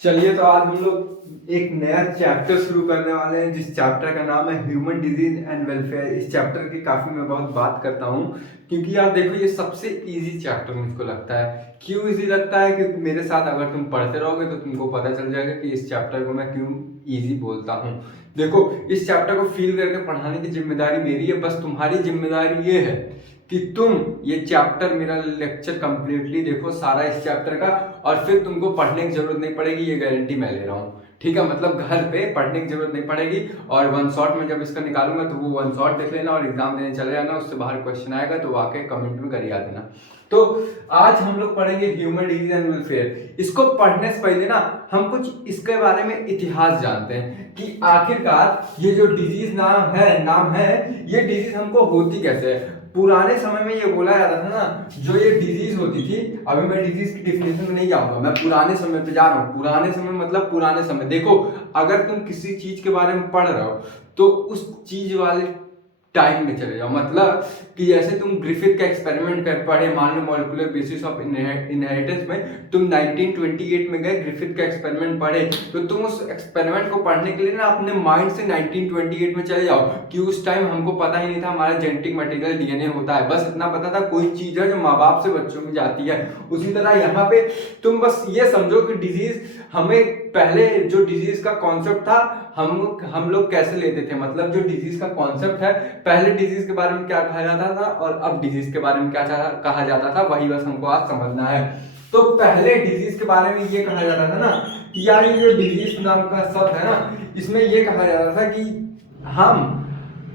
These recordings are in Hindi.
चलिए तो आज हम लोग एक नया चैप्टर शुरू करने वाले हैं जिस चैप्टर का नाम है ह्यूमन डिजीज एंड वेलफेयर। इस चैप्टर की काफी मैं बहुत बात करता हूँ क्योंकि यार देखो ये सबसे इजी चैप्टर मुझको लगता है। क्यों इजी लगता है? क्योंकि मेरे साथ अगर तुम पढ़ते रहोगे तो तुमको पता चल जाएगा कि इस चैप्टर को मैं क्यों इजी बोलता हूँ। देखो, इस चैप्टर को फील करके पढ़ाने की जिम्मेदारी मेरी है। बस तुम्हारी जिम्मेदारी ये है कि तुम ये चैप्टर, मेरा लेक्चर कंप्लीटली देखो सारा इस चैप्टर का, और फिर तुमको पढ़ने की जरूरत नहीं पड़ेगी, ये गारंटी मैं ले रहा हूँ। ठीक है, मतलब घर पे पढ़ने की जरूरत नहीं पड़ेगी। और वन शॉट में जब इसका निकालूंगा तो वो वन शॉट देख लेना और एग्जाम देने चले जाना। उससे बाहर क्वेश्चन आएगा तो आके कमेंट में करिए देना। तो आज हम लोग पढ़ेंगे ह्यूमन डिजीज एंड वेलफेयर। इसको पढ़ने से पहले ना हम कुछ इसके बारे में इतिहास जानते हैं कि आखिरकार ये जो डिजीज नाम है ये डिजीज हमको होती कैसे है। पुराने समय में ये बोला जाता था ना, जो ये डिजीज होती थी, अभी मैं डिजीज की डिफिनेशन में नहीं जाऊंगा, मैं पुराने समय पे जा रहा हूँ। पुराने समय मतलब पुराने समय। देखो, अगर तुम किसी चीज के बारे में पढ़ रहे हो तो उस चीज वाले टाइम में चले जाओ। मतलब कि जैसे तुम ग्रिफिथ का एक्सपेरिमेंट कर पढ़े, मान low molecular basis of inheritance में तुम 1928 में गए, ग्रिफिथ का एक्सपेरिमेंट पढ़े, तो तुम उस एक्सपेरिमेंट को पढ़ने के लिए ना अपने माइंड से 1928 में चले जाओ कि उस टाइम हमको पता ही नहीं था हमारा जेनेटिक मटेरियल डीएनए होता है। बस इतना पता था कोई चीज है जो माँ बाप से बच्चों में जाती है। उसी तरह यहाँ पे तुम बस ये समझो कि डिजीज हमें, पहले जो डिजीज का कॉन्सेप्ट था हम लोग कैसे लेते थे। मतलब जो डिजीज का कॉन्सेप्ट है, पहले डिजीज के बारे में क्या कहा जाता था और अब डिजीज के बारे में क्या कहा जाता था, वही बस हमको आज समझना है। तो पहले डिजीज के बारे में ये कहा जाता था ना कि यार ये जो डिजीज नाम का शब्द है ना, इसमें ये कहा जाता था कि हम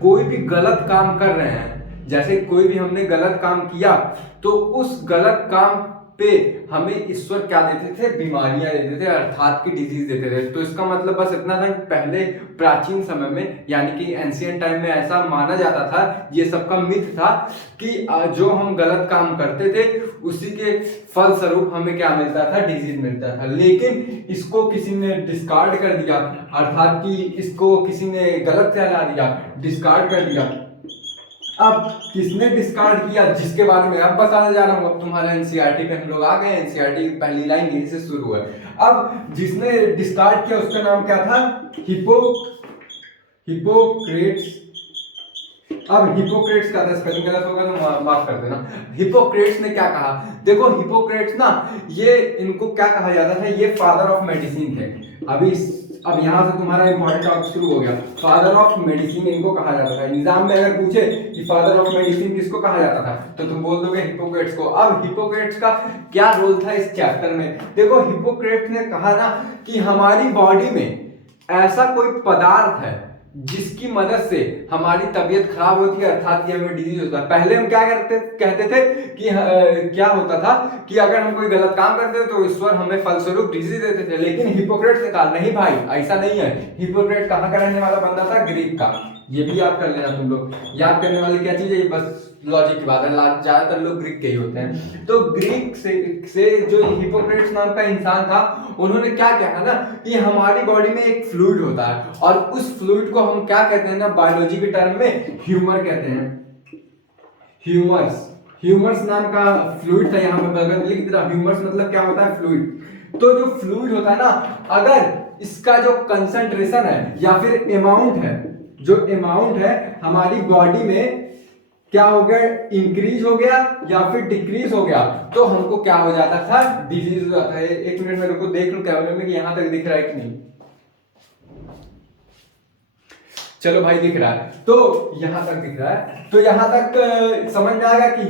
कोई भी गलत काम कर रहे हैं, जैसे कोई भी हमने गलत काम किया तो उस गलत काम पे हमें ईश्वर क्या देते थे, बीमारियां देते थे, अर्थात की डिजीज देते थे। तो इसका मतलब बस इतना था कि पहले प्राचीन समय में, यानी कि एंशियंट टाइम में ऐसा माना जाता था, ये सबका मिथ था कि जो हम गलत काम करते थे उसी के फल स्वरूप हमें क्या मिलता था, डिजीज मिलता था। लेकिन इसको किसी ने डिस्कार्ड कर दिया, अर्थात कि इसको किसी ने गलत ठहरा दिया, डिस्कार्ड कर दिया। अब किसने डिस्कार्ड किया, जिसके बारे में अब बताने जा रहा हूं। अब तुम्हारे एनसीईआरटी पे हम लोग आ गए। एनसीईआरटी की पहली लाइन यहीं से शुरू है। अब जिसने डिस्कार्ड किया उसका नाम क्या था, हिपोक्रेट्स। अब हिपोक्रेट्स का था, स्पेलिंग गलत होगा तो माफ कर देना। हिपोक्रेट्स ने क्या कहा, देखो हिपोक्रेट्स ना, ये इनको क्या कहा जाता था, ये फादर ऑफ मेडिसिन थे। अब यहाँ से तुम्हारा इंपॉर्टेंट टॉपिक शुरू हो गया। फादर ऑफ मेडिसिन इनको कहा जाता था। एग्जाम में अगर पूछे कि फादर ऑफ मेडिसिन किसको कहा जाता था तो तुम बोल दोगे हिपोक्रेट्स को। अब हिपोक्रेट्स का क्या रोल था इस चैप्टर में? देखो, हिपोक्रेट्स ने कहा ना कि हमारी बॉडी में ऐसा कोई पदार्थ है जिसकी मदद से हमारी तबीयत खराब होती है, अर्थात कि हमें डिजीज होता है। पहले हम क्या कहते थे कि क्या होता था कि अगर हम कोई गलत काम करते थे तो ईश्वर हमें फलस्वरूप डिजीज देते थे। लेकिन हिपोक्रेट्स ने कहा नहीं भाई, ऐसा नहीं है। हिपोक्रेट्स कहाँ का रहने वाला बंदा था, ग्रीक का। ये भी याद कर लेना तुम लोग। याद करने वाली क्या चीज है, ये बस लॉजिक की बात है। ज्यादातर लोग ग्रीक के ही होते हैं। तो ग्रीक से जो हिपोक्रेट्स नाम का इंसान था, उन्होंने क्या कहा ना कि हमारी बॉडी में एक फ्लूइड होता है और उस फ्लूइड को हम क्या कहते हैं ना, बायोलॉजी के टर्म में ह्यूमर कहते हैं। ह्यूमर्स नाम का फ्लूइड था, यहाँ पे बगल में लिख दिया। ह्यूमर्स मतलब क्या होता है, फ्लूइड। तो जो फ्लूइड होता है ना, अगर इसका जो कंसंट्रेशन है या फिर अमाउंट है, जो अमाउंट है हमारी बॉडी में क्या हो गया, इंक्रीज हो गया या फिर डिक्रीज हो गया, तो हमको क्या हो जाता था, डिजीज हो जाता है। एक मिनट मेरे को देख लूं कैमरे में कि यहां तक दिख रहा है कि नहीं। चलो भाई, दिख रहा है तो यहां तक दिख रहा है। तो यहां तक समझ में आएगा कि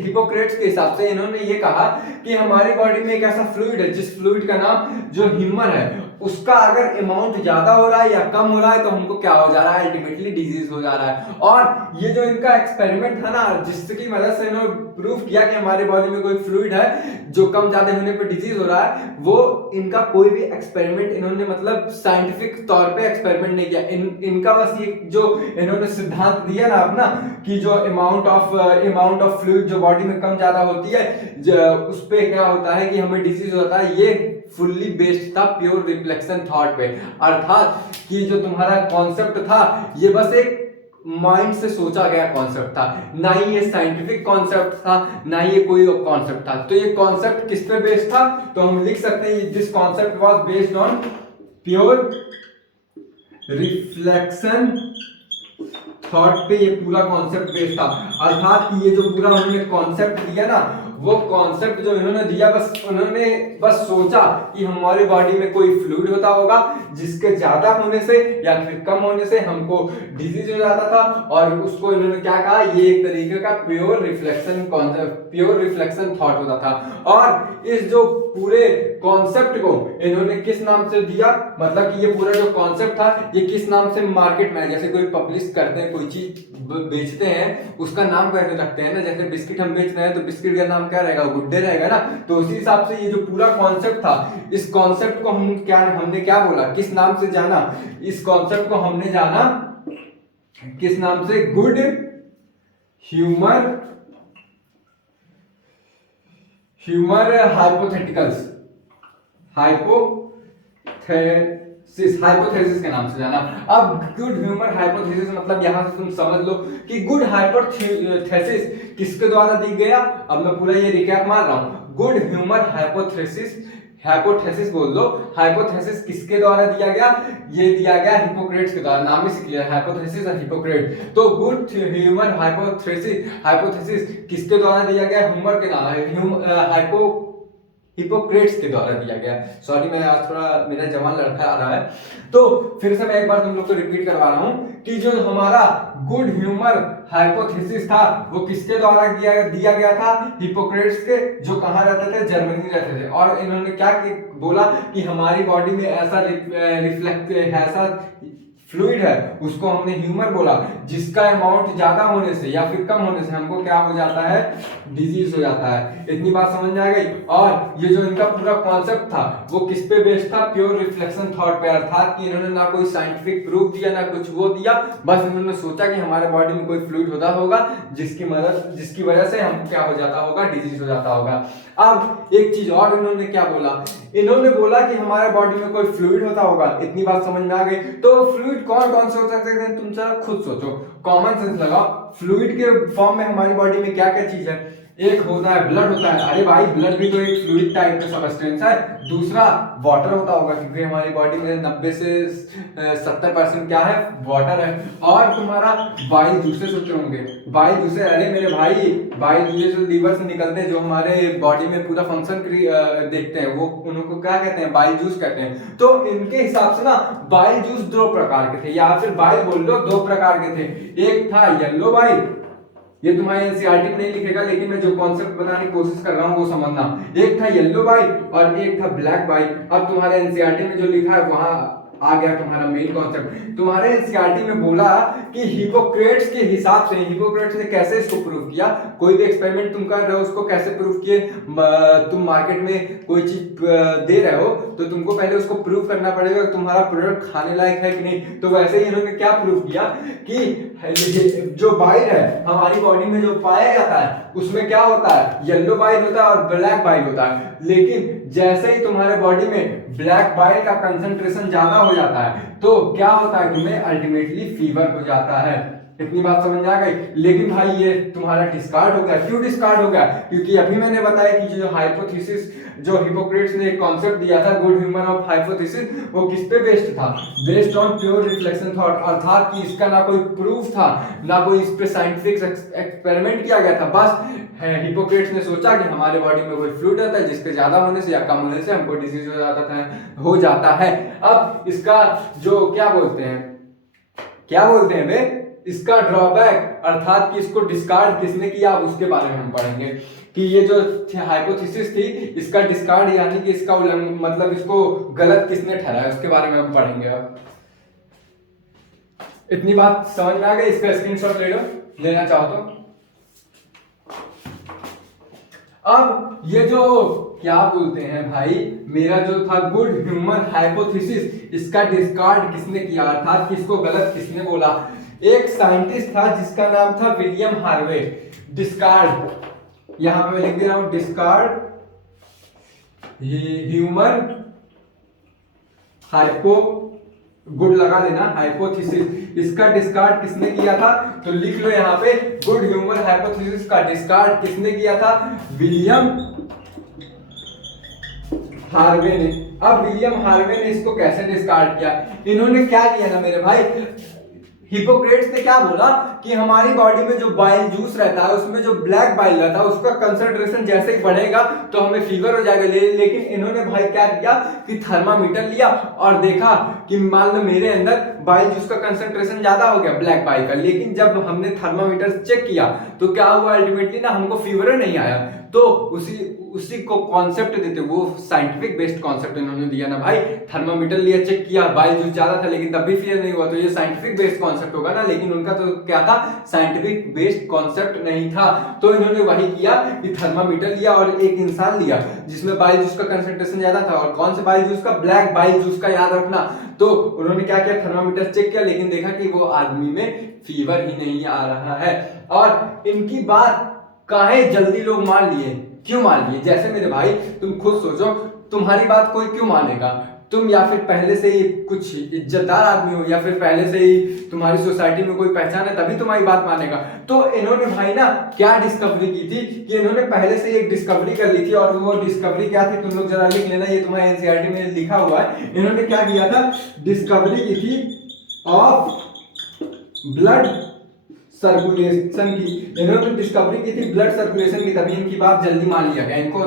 हिपोक्रेट्स के हिसाब से इन्होंने ये कहा कि हमारी बॉडी में एक ऐसा फ्लूइड है, जिस फ्लूइड का नाम जो ह्यूमर है, उसका अगर अमाउंट ज्यादा हो रहा है या कम हो रहा है तो हमको क्या हो जा रहा है, अल्टीमेटली डिजीज हो जा रहा है। और ये जो इनका एक्सपेरिमेंट था ना, जिसकी मदद से इन्होंने प्रूफ किया कि हमारी बॉडी में कोई फ्लूइड है जो कम ज्यादा होने पर डिजीज हो रहा है, वो इनका कोई भी एक्सपेरिमेंट इन्होंने मतलब साइंटिफिक तौर पे एक्सपेरिमेंट नहीं किया। इनका बस ये जो इन्होंने सिद्धांत दिया ना अपना, कि जो अमाउंट ऑफ फ्लूइड जो बॉडी में कम ज्यादा होती है, उस पे क्या होता है कि हमें डिजीज होता है, ये फुल्ली बेस्ड था प्योर रिफ्लेक्शन थॉट पे। अर्थात कि जो तुम्हारा कॉन्सेप्ट था ये बस एक माइंड से सोचा गया कॉन्सेप्ट था, ना ही ये साइंटिफिक कॉन्सेप्ट था, ना ही ये कोई कॉन्सेप्ट था। तो ये कॉन्सेप्ट किस पे बेस्ड था, तो हम लिख सकते हैं this concept was based on pure reflection thought पे ये पूरा कॉन्सेप्ट बेस्ड था। अर्थात कि ये जो पूरा उन्होंने कॉन्सेप्ट दिया ना, वो कॉन्सेप्ट जो इन्होंने दिया, बस उन्होंने बस सोचा कि हमारी बॉडी में कोई फ्लूइड होता होगा जिसके ज्यादा होने से या फिर कम होने से हमको डिजीज हो जाता था, और उसको इन्होंने क्या कहा, ये एक तरीके का pure reflection concept, pure reflection thought होता था। और इस जो पूरे कॉन्सेप्ट को इन्होंने किस नाम से दिया, मतलब कि ये पूरा जो कॉन्सेप्ट था ये किस नाम से मार्केट में, जैसे कोई पब्लिश करते हैं, कोई चीज बेचते हैं, उसका नाम कैसे रखते हैं ना, जैसे बिस्किट हम बेच रहे हैं तो बिस्किट का नाम क्या रहेगा, गुड डे रहेगा ना। तो उसी हिसाब से ये जो पूरा कॉन्सेप्ट था, इस कॉन्सेप्ट को हमने क्या बोला, किस नाम से जाना, इस कॉन्सेप्ट को हमने जाना किस नाम से, गुड ह्यूमर हाइपोथेसिस के नाम से जाना। अब गुड ह्यूमर हाइपोथेसिस मतलब यहां से तुम समझ लो कि गुड हाइपोथेसिस किसके द्वारा दी गया। अब मैं पूरा ये रिकैप मार रहा हूं, गुड ह्यूमर हाइपोथेसिस बोल दो, हाइपोथेसिस किसके द्वारा दिया गया, ये दिया गया हिपोक्रेट्स के द्वारा, नाम ही से क्लियर, हाइपोथेसिस और हिपोक्रेट। तो गुड ह्यूमर हाइपोथेसिस किसके द्वारा दिया गया, ह्यूमर के नाम हिपोक्रेट्स के द्वारा दिया गया। सॉरी, मैं आज थोड़ा मेरा जवान लड़का आ रहा है, तो फिर से मैं एक बार तुम लोग को रिपीट करवा रहा हूं कि जो हमारा गुड ह्यूमर हाइपोथेसिस था वो किसके द्वारा दिया गया था, हिपोक्रेट्स के, जो कहाँ रहते थे, जर्मनी रहते थे। और इन्होंने क्या बोला कि हमारी बॉडी में ऐसा ऐसा फ्लूइड है, उसको हमने ह्यूमर बोला, जिसका अमाउंट ज्यादा होने से या फिर कम होने से हमको क्या हो जाता है, डिजीज हो जाता है। इतनी बात समझ में आ गई। और ये जो इनका पूरा कॉन्सेप्ट था वो किस पे बेस्ड था, प्योर रिफ्लेक्शन थॉट पे, अर्थात कि इन्होंने ना कोई साइंटिफिक प्रूफ दिया ना कुछ वो दिया, बस इन्होंने सोचा कि हमारे बॉडी में कोई फ्लूइड होता होगा जिसकी वजह से हमको क्या हो जाता होगा, डिजीज हो जाता होगा। अब एक चीज और इन्होंने क्या बोला, इन्होंने बोला कि हमारे बॉडी में कोई फ्लूइड होता होगा। इतनी बात समझ में आ गई। तो फ्लूइड कौन कौन से हो सकते हैं, तुम जरा खुद सोचो, कॉमन सेंस लगाओ। फ्लूइड के फॉर्म में हमारी बॉडी में क्या क्या चीज है, एक होता है ब्लड होता है, अरे भाई ब्लड भी तो एक फ्लूइड टाइप का सब्सटेंस है। दूसरा वाटर होता होगा, क्योंकि हमारी बॉडी में 90 से 70% क्या है, वाटर है। और तुम्हारा बाइल जूसेस होते होंगे, बाइल जूसेस, अरे मेरे भाई बाइल जूसेस लीवर से निकलते हैं, जो हमारे बॉडी में पूरा फंक्शन देखते हैं, वो उनको क्या कहते हैं, बाइल जूस कहते हैं। तो इनके हिसाब से ना बाइल जूस दो प्रकार के थे, या फिर बाइल बोल लो, दो प्रकार के थे। एक था येलो बाइल, ये तुम्हारे एनसीईआरटी में नहीं लिखेगा, लेकिन मैं जो कॉन्सेप्ट बताने की कोशिश कर रहा हूं वो समझना। एक था येलो बाइल और एक था ब्लैक बाइल। अब तुम्हारे एनसीईआरटी में जो लिखा है वहां आ गया तुम्हारा मेन कॉन्सेप्ट। तुम्हारे एनसीईआरटी में बोला कि हिपोक्रेट्स के हिसाब से, हिपोक्रेट्स ने कैसे इसको प्रूव किया, कोई भी एक्सपेरिमेंट तुम कर रहे हो उसको कैसे प्रूव किए, तुम मार्केट में कोई चीज दे रहे हो तो तुमको पहले उसको प्रूव करना पड़ेगा कि तुम्हारा प्रोडक्ट खाने लायक है कि नहीं। तो वैसे ही इन्होंने क्या प्रूव किया कि जो बाइल है हमारी बॉडी में जो पाया जाता है उसमें क्या होता है, येलो बाइल होता है और ब्लैक बाइल होता है। लेकिन जैसे ही तुम्हारे बॉडी में ब्लैक बाइल का कंसंट्रेशन ज्यादा हो जाता है तो क्या होता है, तुम्हें अल्टीमेटली फीवर हो जाता है। इतनी बात समझ में आ गई। लेकिन भाई ये तुम्हारा डिस्कार्ड हो गया। क्यों डिस्कार्ड हो गया, क्योंकि अभी मैंने बताया कि जो हाइपोथेसिस, जो हिपोक्रेट्स ने एक कॉन्सेप्ट दिया था गुड ह्यूमर ऑफ हाइपोथेसिस, वो किस पे बेस्ड था, based on pure reflection thought. अर्थात कि इसका ना कोई प्रूफ था, ना कोई इस पे साइंटिफिक एक्सपेरिमेंट किया गया था। बस हिपोक्रेट्स ने सोचा कि हमारे बॉडी में कोई फ्लूइड रहता है जिसके ज्यादा होने से या कम होने से हमको डिजीज हो जाता है। अब इसका जो क्या बोलते हैं वे, इसका ड्रॉबैक, अर्थात कि इसको डिस्कार्ड किसने किया, उसके बारे में हम पढ़ेंगे कि ये जो हाइपोथेसिस थी इसका डिस्कार्ड यानी कि इसका मतलब इसको गलत किसने ठहराया, उसके बारे में हम पढ़ेंगे। अब इतनी बात समझ में आ गई। इसका स्क्रीनशॉट ले लो, लेना चाहो तो। अब ये जो क्या बोलते हैं भाई, मेरा जो था गुड ह्यूमर हाइपोथेसिस, इसका डिस्कार्ड किसने किया, अर्थात किसको गलत किसने बोला। एक साइंटिस्ट था जिसका नाम था विलियम हार्वे। डिस्कार्ड, यहां पे मैं लिख दे रहा हूं, डिस्कार्ड ह्यूमर हाइपोथेसिस गुड लगा लेना, हाइपोथेसिस इसका डिस्कार्ड किसने किया था, तो लिख लो यहाँ पे गुड ह्यूमर हाइपोथेसिस का डिस्कार्ड किसने किया था, विलियम हार्वे ने। अब विलियम हार्वे ने इसको कैसे डिस्कार्ड किया, इन्होंने क्या किया ना मेरे भाई, हिपोक्रेट्स ने क्या बोला कि हमारी बॉडी में जो बाइल जूस रहता है उसमें जो ब्लैक बाइल रहता है उसका कंसंट्रेशन जैसे ही बढ़ेगा तो हमें फीवर हो जाएगा। लेकिन इन्होंने भाई क्या किया कि थर्मामीटर लिया और देखा कि मान लो मेरे अंदर बाइल जूस का कंसंट्रेशन ज्यादा हो गया ब्लैक बाइल का, लेकिन जब हमने थर्मामीटर चेक किया तो क्या हुआ अल्टीमेटली ना हमको फीवर नहीं आया। तो उसी को कॉन्सेप्ट देते, वो साइंटिफिक बेस्ड कॉन्सेप्ट इन्होंने दिया ना भाई, थर्मामीटर लिया चेक किया बाइल जूस ज्यादा था लेकिन तब भी फीवर नहीं हुआ, तो ये साइंटिफिक बेस्ड कॉन्सेप्ट होगा ना, लेकिन उनका तो क्या था, साइंटिफिक बेस्ड कॉन्सेप्ट नहीं था। तो इन्होंने वही किया कि थर्मामीटर लिया और एक इंसान लिया जिसमें बाइल जूस का कंसंट्रेशन ज्यादा था, और कौन से बाइल जूस का, ब्लैक बाइल जूस का, याद रखना। तो उन्होंने क्या किया, थर्मामीटर चेक किया लेकिन देखा कि वो आदमी में फीवर ही नहीं आ रहा है। और इनकी बात काहे जल्दी लोग मान लिए, क्यों मान लिए, जैसे मेरे भाई तुम खुद सोचो तुम्हारी बात कोई क्यों मानेगा, तुम या फिर पहले से ही कुछ इज्जतदार आदमी हो या फिर पहले से ही तुम्हारी सोसाइटी में कोई पहचान है तभी तुम्हारी बात मानेगा। तो इन्होंने भाई ना क्या डिस्कवरी की थी कि इन्होंने पहले से एक डिस्कवरी कर ली थी, और वो डिस्कवरी क्या थी तुम लोग जरा लिख लेना, ये तुम्हारे एनसीईआरटी में लिखा हुआ है। इन्होंने क्या किया था, डिस्कवरी की थी ऑफ ब्लड सर्कुलेशन की, इन्होंने डिस्कवरी की थी ब्लड सर्कुलेशन की, तभी इनकी बात जल्दी मान लिया गया, इनको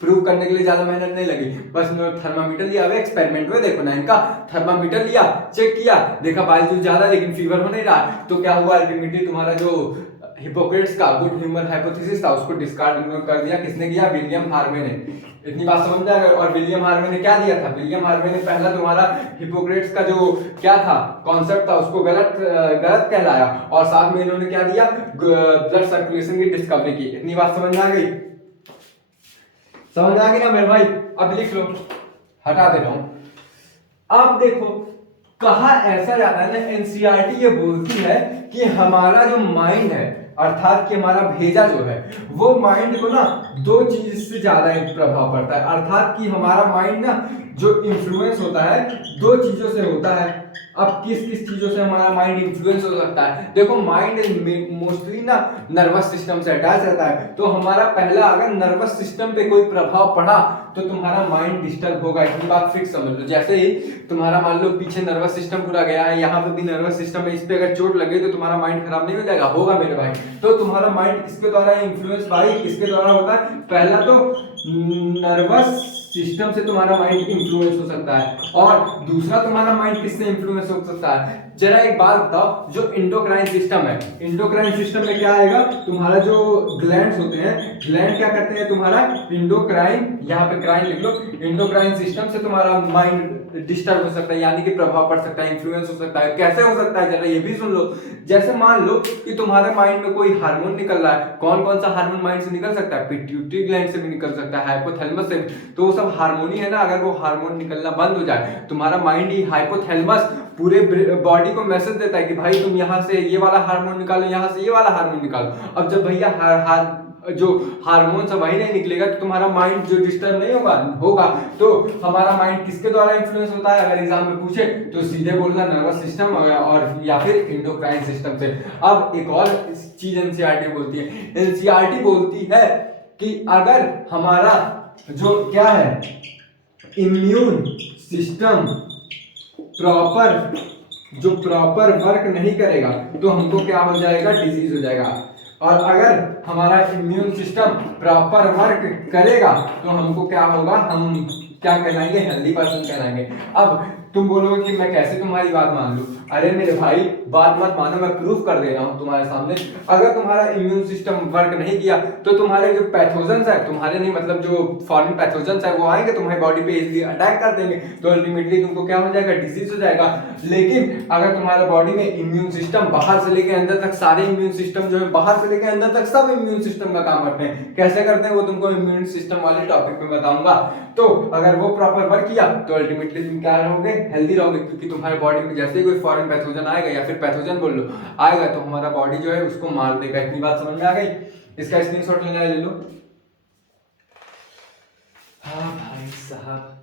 प्रूव करने के लिए ज्यादा मेहनत नहीं लगी, बस इन्होंने थर्मामीटर लिया, अब एक्सपेरिमेंट में देखो ना, इनका थर्मामीटर लिया चेक किया देखा बाइल जूस ज्यादा लेकिन फीवर हो नहीं रहा, तो क्या हुआ अल्टीमेटली तुम्हारा जो हिपोक्रेट्स का गुड ह्यूमर हाइपोथेसिस था उसको डिस्कार्ड कर दिया, किसने किया, विलियम हार्वे ने। इतनी बात समझ में आ गई। और विलियम हार्वे ने क्या दिया था, विलियम हार्वे ने पहला तुम्हारा हिपोक्रेट्स का जो क्या था कॉन्सेप्ट था उसको गलत कहलाया, और साथ में इन्होंने क्या दिया, ब्लड सर्कुलेशन की डिस्कवरी की। इतनी बात समझ में आ गई, समझ आ गई ना मेरे भाई, अब लिख लो, हटा दे रहा हूं। अब देखो कहा ऐसा जाता है ना, एनसीईआरटी ये बोलती है कि हमारा जो माइंड है अर्थात कि हमारा भेजा जो है वो माइंड को ना दो चीज से ज्यादा प्रभाव पड़ता है, अर्थात कि हमारा माइंड ना जो इन्फ्लुएंस होता है दो चीजों से होता है। अब किस किस चीजों से हमारा माइंड इन्फ्लुएंस हो सकता है, देखो माइंड मोस्टली ना नर्वस सिस्टम से अटैच रहता है, तो हमारा पहला अगर नर्वस सिस्टम पे कोई प्रभाव पड़ा तो तुम्हारा माइंड डिस्टर्ब होगा, इतनी बात फिक्स समझ लो। जैसे ही तुम्हारा मान लो पीछे नर्वस सिस्टम पूरा गया है, यहाँ पे भी नर्वस सिस्टम है, इस पे अगर चोट लगे तो तुम्हारा माइंड खराब नहीं हो जाएगा, होगा मेरे भाई। तो तुम्हारा माइंड किसके द्वारा इन्फ्लुएंस भाई, किसके द्वारा होता है, पहला तो नर्वस सिस्टम से तुम्हारा माइंड इन्फ्लुएंस हो सकता है, और दूसरा तुम्हारा माइंड किससे इन्फ्लुएंस हो सकता है। जरा एक बात बताओ, जो इंडोक्राइन सिस्टम है, इंडोक्राइन सिस्टम में क्या आएगा, तुम्हारा जो ग्लैंड्स होते हैं, ग्लैंड क्या करते हैं तुम्हारा इंडोक्राइन, यहाँ पे क्राइन लिख लो, इंडोक्राइन सिस्टम से तुम्हारा माइंड डिस्टर्ब हो सकता है, यानी कि प्रभाव पड़ सकता है, इन्फ्लुएंस हो सकता है। कैसे हो सकता है, जरा ये भी सुन लो। जैसे मान लो कि तुम्हारे माइंड में कोई हार्मोन निकल रहा है, कौन कौन सा हार्मोन माइंड से निकल सकता है, पिट्यूटरी ग्लैंड से भी निकल सकता है, हाइपोथैलेमस से, तो वो सब हार्मोन ही है ना, अगर वो हार्मोन निकलना बंद हो जाए, तुम्हारा माइंड ही हाइपोथैलेमस पूरे बॉडी को मैसेज देता है कि भाई तुम यहाँ से ये वाला हार्मोन निकालो, यहाँ से ये वाला हार्मोन निकालो। अब जब भैया जो हार्मोन सब वही नहीं निकलेगा तो तुम्हारा माइंड जो डिस्टर्ब नहीं होगा। तो हमारा माइंड किसके द्वारा इन्फ्लुएंस होता है, अगर एग्जाम में पूछे तो सीधे बोलना नर्वस सिस्टम और या फिर इंडोक्राइन सिस्टम से। अब एक और चीज एनसीईआरटी बोलती है, एनसीईआरटी बोलती है कि अगर हमारा जो क्या है इम्यून सिस्टम प्रॉपर वर्क नहीं करेगा तो हमको क्या हो जाएगा, डिजीज हो जाएगा। और अगर हमारा इम्यून सिस्टम प्रॉपर वर्क करेगा तो हमको क्या होगा, हम क्या कहलाएंगे, हेल्दी पर्सन कहलाएंगे। अब तुम बोलोगे कि मैं कैसे तुम्हारी बात मान लूं, अरे मेरे भाई बात मत मानो, मैं प्रूफ कर दे रहा हूं तुम्हारे सामने। अगर तुम्हारा इम्यून सिस्टम वर्क नहीं किया तो तुम्हारे जो पैथोजेंस है, तुम्हारे नहीं मतलब जो फॉरेन पैथोजेंस है वो आएंगे तुम्हारी बॉडी पे इजीली अटैक कर देंगे, तो अल्टीमेटली तुमको क्या हो जाएगा, डिजीज हो जाएगा। लेकिन अगर तुम्हारे बॉडी में इम्यून सिस्टम बाहर से लेकर अंदर तक, सारे इम्यून सिस्टम जो है बाहर से लेकर अंदर तक सब इम्यून सिस्टम का काम करते हैं, कैसे करते हैं वो तुमको इम्यून सिस्टम वाले टॉपिक में बताऊंगा। तो अगर वो प्रॉपर वर्क किया तो अल्टीमेटली तुम क्या रहोगे, हेल्दी रहोगे, क्योंकि तुम्हारे बॉडी में जैसे ही कोई फॉरेन पैथोजन आएगा या फिर पैथोजन बोल लो आएगा तो हमारा बॉडी जो है उसको मार देगा। इतनी बात समझ में आ गई, इसका स्क्रीनशॉट लेना है ले लो। हाँ भाई साहब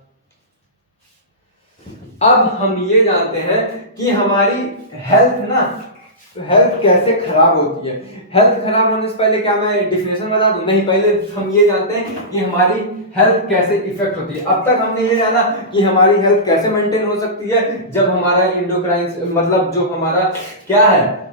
अब हम ये जानते हैं कि हमारी हेल्थ ना, तो हेल्थ कैसे खराब होती है। हेल्थ खराब होने से पहले क्या मैं डिफिनेशन बता दूं? नहीं, पहले हम ये जानते हैं कि हमारी हेल्थ कैसे इफेक्ट होती है। अब तक हमने ये जाना कि हमारी हेल्थ कैसे मेंटेन हो सकती है, जब हमारा इंडोक्राइन मतलब जो हमारा क्या है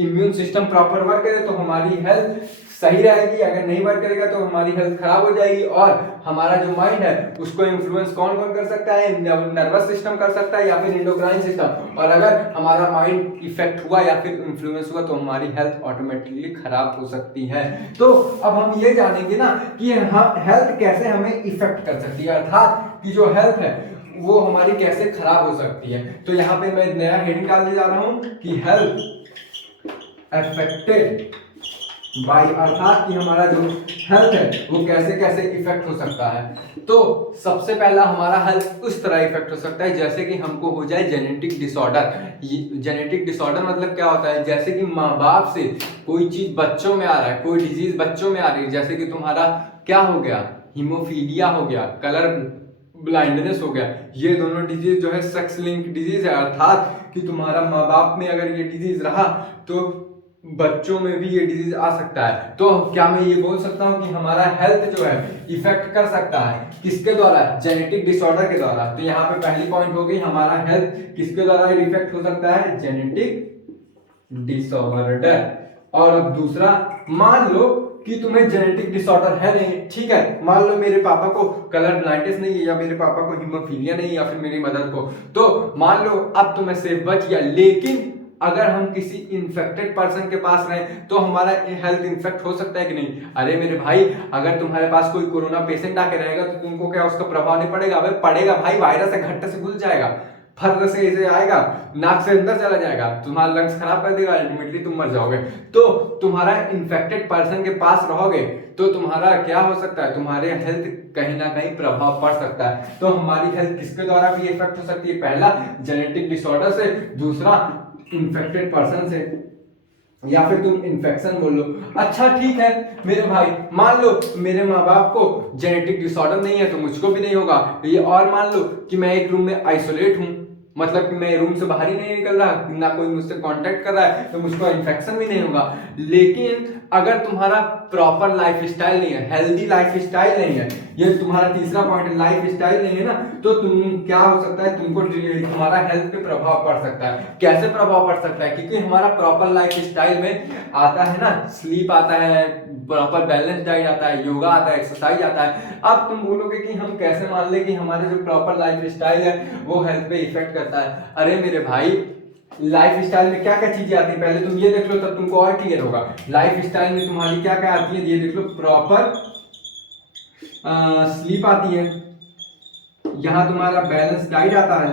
इम्यून सिस्टम प्रॉपर वर्क करे तो हमारी हेल्थ सही रहेगी, अगर नहीं वर्क करेगा तो हमारी हेल्थ खराब हो जाएगी। और हमारा जो माइंड है उसको इन्फ्लुएंस कौन कौन कर सकता है? नर्वस सिस्टम कर सकता है या फिर इंडोक्राइन सिस्टम। और अगर हमारा माइंड इफेक्ट हुआ या फिर इन्फ्लुएंस हुआ तो हमारी हेल्थ ऑटोमेटिकली खराब हो सकती है। तो अब हम ये जानेंगे ना कि हेल्थ कैसे हमें इफेक्ट कर सकती है, अर्थात कि जो हेल्थ है वो हमारी कैसे खराब हो सकती है। तो यहाँ पे मैं नया हेडिंग डालने जा रहा हूं कि हेल्थ अफेक्टेड बाय, अर्थात कि हमारा जो हेल्थ है वो कैसे कैसे इफेक्ट हो सकता है। तो सबसे पहला हमारा हेल्थ उस तरह इफेक्ट हो सकता है जैसे कि हमको हो जाए जेनेटिक डिसऑर्डर। जेनेटिक डिसऑर्डर मतलब क्या होता है? जैसे कि माँ बाप से कोई चीज बच्चों में आ रहा है, कोई डिजीज बच्चों में आ रही है, जैसे कि तुम्हारा क्या हो गया, हीमोफीलिया हो गया, कलर ब्लाइंडनेस हो गया। ये दोनों डिजीज जो है सेक्स लिंक डिजीज है, अर्थात कि तुम्हारा माँ बाप में अगर ये डिजीज रहा तो बच्चों में भी ये डिजीज आ सकता है। तो क्या मैं ये बोल सकता हूँ कि हमारा हेल्थ जो है इफेक्ट कर सकता है किसके द्वारा? जेनेटिक डिसऑर्डर के द्वारा। तो यहाँ पे पहली पॉइंट हो गई, हमारा हेल्थ किसके द्वारा इफेक्ट हो सकता है? Genetic disorder. और अब दूसरा, मान लो कि तुम्हें जेनेटिक डिसऑर्डर है नहीं, ठीक है, मान लो मेरे पापा को कलर ब्लाइंडनेस नहीं है या मेरे पापा को हीमोफीलिया नहीं है या फिर मेरी मदर को, तो मान लो अब तो मैं सेफ बच गया। लेकिन अगर हम किसी इन्फेक्टेड पर्सन के पास रहे तो हमारा हेल्थ इन्फेक्ट हो सकता है कि नहीं? अरे मेरे भाई, अगर तुम्हारे पास कोई कोरोना पेशेंट आके रहेगा तो तुमको क्या उसका प्रभाव नहीं पड़ेगा? अबे पड़ेगा भाई, वायरस है, घट्ट से घुल जाएगा, फर्र से ऐसे आएगा, नाक से अंदर चला जाएगा, तुम्हारा लंग्स खराब कर देगा, अल्टीमेटली तुम मर जाओगे। तो तुम्हारा इन्फेक्टेड पर्सन के पास रहोगे तो तुम्हारा क्या हो सकता है? तुम्हारे हेल्थ कहीं ना कहीं प्रभाव पड़ सकता है। तो हमारी हेल्थ किसके द्वारा भी इफेक्ट हो सकती है? पहला जेनेटिक डिसऑर्डर से, दूसरा इन्फेक्टेड पर्सन से, या फिर तुम इन्फेक्शन बोल लो। अच्छा ठीक है मेरे भाई, मान लो मेरे माँ बाप को जेनेटिक डिसऑर्डर नहीं है तो मुझको भी नहीं होगा ये, और मान लो कि मैं एक रूम में आइसोलेट हूँ, मतलब कि मैं रूम से बाहर ही नहीं निकल रहा, ना कोई मुझसे कांटेक्ट कर रहा है, तो मुझको इन्फेक्शन भी नहीं होगा। लेकिन अगर तुम्हारा प्रॉपर लाइफ स्टाइल नहीं है, हेल्दी लाइफ स्टाइल नहीं है, ये तुम्हारा तीसरा पॉइंट है, लाइफ स्टाइल नहीं है ना, तो तुम क्या हो सकता है? तुमको तुम्हारा हेल्थ पे प्रभाव पड़ सकता है। कैसे प्रभाव पड़ सकता है? क्योंकि हमारा प्रॉपर लाइफ स्टाइल में आता है ना, स्लीप आता है, प्रॉपर बैलेंस डाइट आता है, योगा आता है, एक्सरसाइज आता है। अब तुम बोलोगे कि हम कैसे मान ले कि हमारे जो प्रॉपर लाइफ स्टाइल है वो हेल्थ पे इफेक्ट करता है। अरे मेरे भाई, लाइफ स्टाइल में क्या क्या चीजें आती है पहले तुम ये देख लो, तब तुमको और क्लियर होगा। लाइफ स्टाइल में तुम्हारी क्या क्या आती है ये देख लो। प्रॉपर स्लीप आती है, यहाँ तुम्हारा बैलेंस डाइट आता है,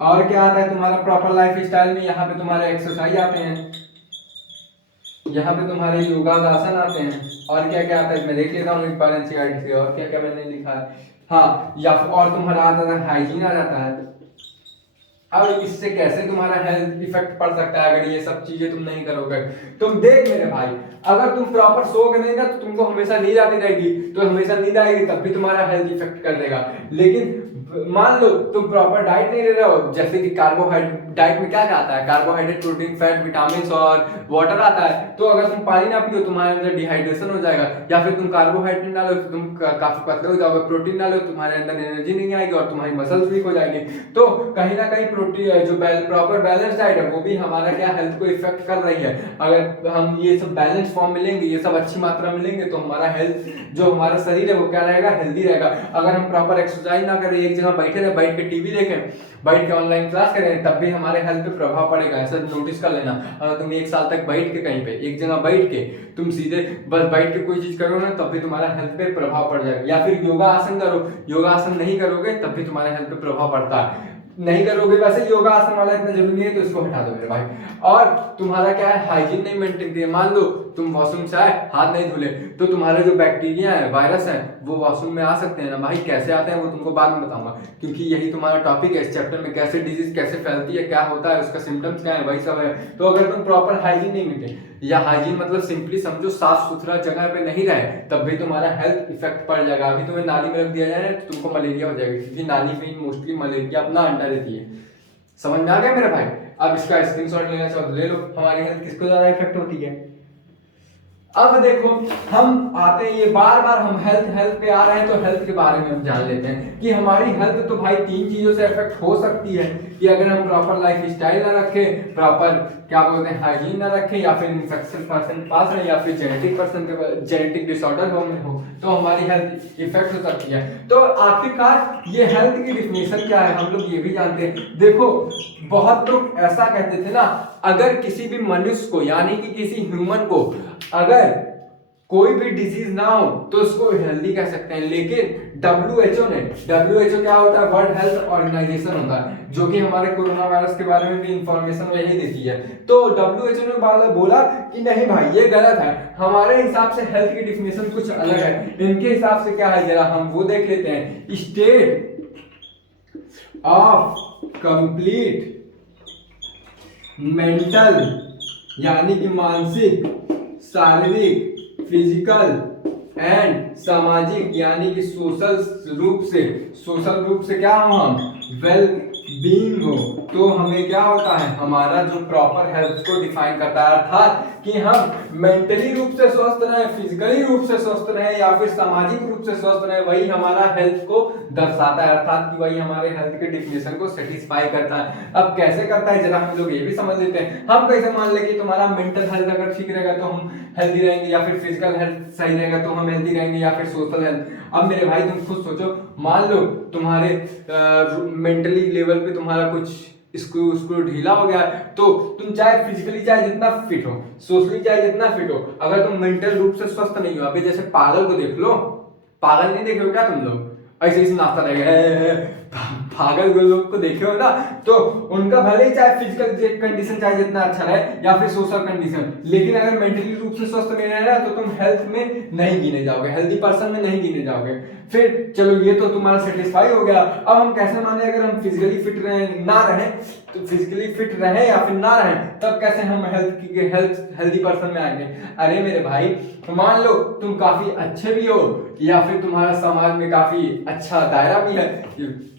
और क्या आता है तुम्हारा प्रॉपर लाइफ स्टाइल में? यहाँ पे तुम्हारे एक्सरसाइज आते हैं, यहाँ पे तुम्हारे योगासन आते हैं, और क्या क्या आता है मैं देख लेता हूँ एक बार एनसीईआरटी से, और क्या क्या मैंने लिखा है। हाँ, या और तुम्हारा आता है हाइजीन आ जाता है। अब इससे कैसे तुम्हारा हेल्थ इफेक्ट पड़ सकता है अगर ये सब चीजें तुम नहीं करोगे? तुम देख मेरे भाई, अगर तुम प्रॉपर सोओगे नहीं ना तो तुमको हमेशा नींद आती रहेगी, तो हमेशा नींद आएगी तब भी तुम्हारा हेल्थ इफेक्ट कर देगा। लेकिन मान लो तुम प्रॉपर डाइट नहीं ले रहे हो, जैसे कि कार्बोहाइड्रेट, डाइट में क्या क्या आता है? कार्बोहाइड्रेट, प्रोटीन, फैट, विटामिन और वाटर आता है। तो अगर तुम पानी ना पियो तुम्हारे अंदर डिहाइड्रेशन हो जाएगा, या फिर तुम कार्बोहाइड्रेट ना लो तो तुम काफी पतले हो जाओगे, प्रोटीन ना लो तुम्हारे अंदर एनर्जी नहीं आएगी और तुम्हारी मसल्स वीक हो जाएंगे। तो कहीं ना कहीं प्रोटीन जो प्रॉपर बैलेंस डाइट है वो भी हमारा क्या हेल्थ को इफेक्ट कर रही है। अगर हम ये सब बैलेंस फॉर्म में लेंगे, ये सब अच्छी मात्रा में लेंगे, तो हमारा हेल्थ, जो हमारा शरीर है वो क्या रहेगा? हेल्दी रहेगा। अगर हम प्रॉपर एक्सरसाइज ना करें, एक जगह बैठे रहे, बैठ के टीवी देखें, बैठ के ऑनलाइन क्लास करें, तब भी हमारे हेल्थ पे प्रभाव पड़ेगा। ऐसा नोटिस कर लेना, अगर तुम एक साल तक बैठ के कहीं पे एक जगह बैठ के तुम सीधे बस बैठ के कोई चीज करो ना, तब भी तुम्हारा हेल्थ पे प्रभाव पड़ जाएगा। या फिर योगा आसन करो, योगा आसन नहीं करोगे तब भी तुम्हारे हेल्थ पे प्रभाव पड़ता है। नहीं करोगे, वैसे योगा आसन वाला इतना जरूरी नहीं है तो इसको हटा दो मेरे भाई। और तुम्हारा क्या है? हाइजीन नहीं मेंटेन किया। मान लो तुम वॉशरूम से आए हाथ नहीं धुले तो तुम्हारे जो बैक्टीरिया है, वायरस है, वो वॉशरूम में आ सकते हैं ना भाई। कैसे आते हैं वो तुमको बाद में बताऊंगा, क्योंकि यही तुम्हारा टॉपिक है इस चैप्टर में, कैसे डिजीज कैसे फैलती है, क्या होता है, उसका सिम्टम्स क्या है, वही सब है। तो अगर तुम प्रॉपर हाइजीन नहीं मेंटेन, या हाइजीन मतलब सिंपली समझो साफ सुथरा जगह पे नहीं रहे, तब भी तुम्हारा हेल्थ इफेक्ट पड़ जाएगा। अभी तुम्हें नाली में रख दिया जाए तो तुमको मलेरिया हो जाएगा, क्योंकि नाली में मोस्टली मलेरिया अपना अंडा देती है। समझ में आ गया मेरे भाई? अब इसका स्क्रीनशॉट लेना चाहो तो ले लो। हमारी हेल्थ किसको ज्यादा इफेक्ट होती है? अब देखो हम आते हैं, ये बार बार हम हेल्थ पे आ रहे हैं, तो हेल्थ के बारे में हम जान लेते हैं कि हमारी हेल्थ तो भाई 3 चीजों से इफेक्ट हो सकती है कि अगर हम प्रॉपर लाइफ स्टाइल ना रखें, प्रॉपर क्या बोलते हैं हाइजीन ना रखें, या फिर इन्फेक्शन पर्सन पास रहे, या फिर जेनेटिक डिसऑर्डर हो तो हमारी हेल्थ इफेक्ट हो सकती है। तो आखिरकार ये हेल्थ की डिफिनेशन क्या है हम लोग ये भी जानते हैं। देखो बहुत लोग ऐसा कहते थे ना, अगर किसी भी मनुष्य को यानी कि किसी ह्यूमन को अगर कोई भी डिजीज ना हो तो उसको हेल्दी कह सकते हैं। लेकिन WHO ने, WHO क्या होता है? वर्ल्ड हेल्थ ऑर्गेनाइजेशन होता है, जो कि हमारे कोरोना वायरस के बारे में भी इंफॉर्मेशन वही देती है। तो WHO ने बोला कि नहीं भाई ये गलत है, हमारे हिसाब से हेल्थ की डिफिनेशन कुछ अलग है। इनके हिसाब से क्या है जरा हम वो देख लेते हैं। स्टेट ऑफ कंप्लीट मेंटल यानी कि मानसिक, शारीरिक, फिजिकल एंड सामाजिक यानी कि सोशल रूप से क्या हो हम? वेल बीइंग हो। तो हमें क्या होता है? हमारा जो प्रॉपर हेल्थ को डिफाइन करता है, अर्थात कि हम मेंटली रूप से स्वस्थ रहे, फिजिकली रूप से स्वस्थ रहे, या फिर सामाजिक रूप से स्वस्थ रहे, वही हमारा हेल्थ को दर्शाता है, अर्थात कि वही हमारे हेल्थ के डिफिनेशन को सेटिस्फाई करता है। अब कैसे करता है जरा हम लोग ये भी समझ लेते हैं। हम कैसे मान ले कि तुम्हारा मेंटल हेल्थ अगर ठीक रहेगा तो हम हेल्दी रहेंगे, या फिर फिजिकल हेल्थ सही रहेगा तो हम हेल्दी रहेंगे, या फिर सोशल हेल्थ। अब मेरे भाई तुम खुद सोचो, मान लो तुम्हारे मेंटली लेवल पे तुम्हारा कुछ स्क्रू ढीला हो गया, तो तुम चाहे फिजिकली चाहे जितना फिट हो, सोशली चाहे जितना फिट हो, अगर तुम मेंटल रूप से स्वस्थ नहीं हो, अभी जैसे पागल को देख लो, पागल नहीं देखे हो क्या तुम लोग? ऐसे ही नाचता रहेगा। पागल लोग को देखे हो ना, तो उनका भले ही चाहे फिजिकल कंडीशन चाहे जितना अच्छा रहे, या फिर सोशल कंडीशन, लेकिन अगर मेंटली रूप से स्वस्थ नहीं रहे ना तो तुम हेल्थ में नहीं गिने जाओगे, हेल्दी पर्सन में नहीं गिने जाओगे। फिर चलो ये तो तुम्हारा सेटिस्फाई हो गया। अब हम कैसे माने अगर हम फिजिकली फिट रहे ना रहे, तो फिजिकली फिट रहे या फिर ना रहे, तब कैसे हम हेल्दी पर्सन में आएंगे? अरे मेरे भाई मान लो तुम काफी अच्छे भी हो, या फिर तुम्हारा समाज में काफी अच्छा दायरा भी है,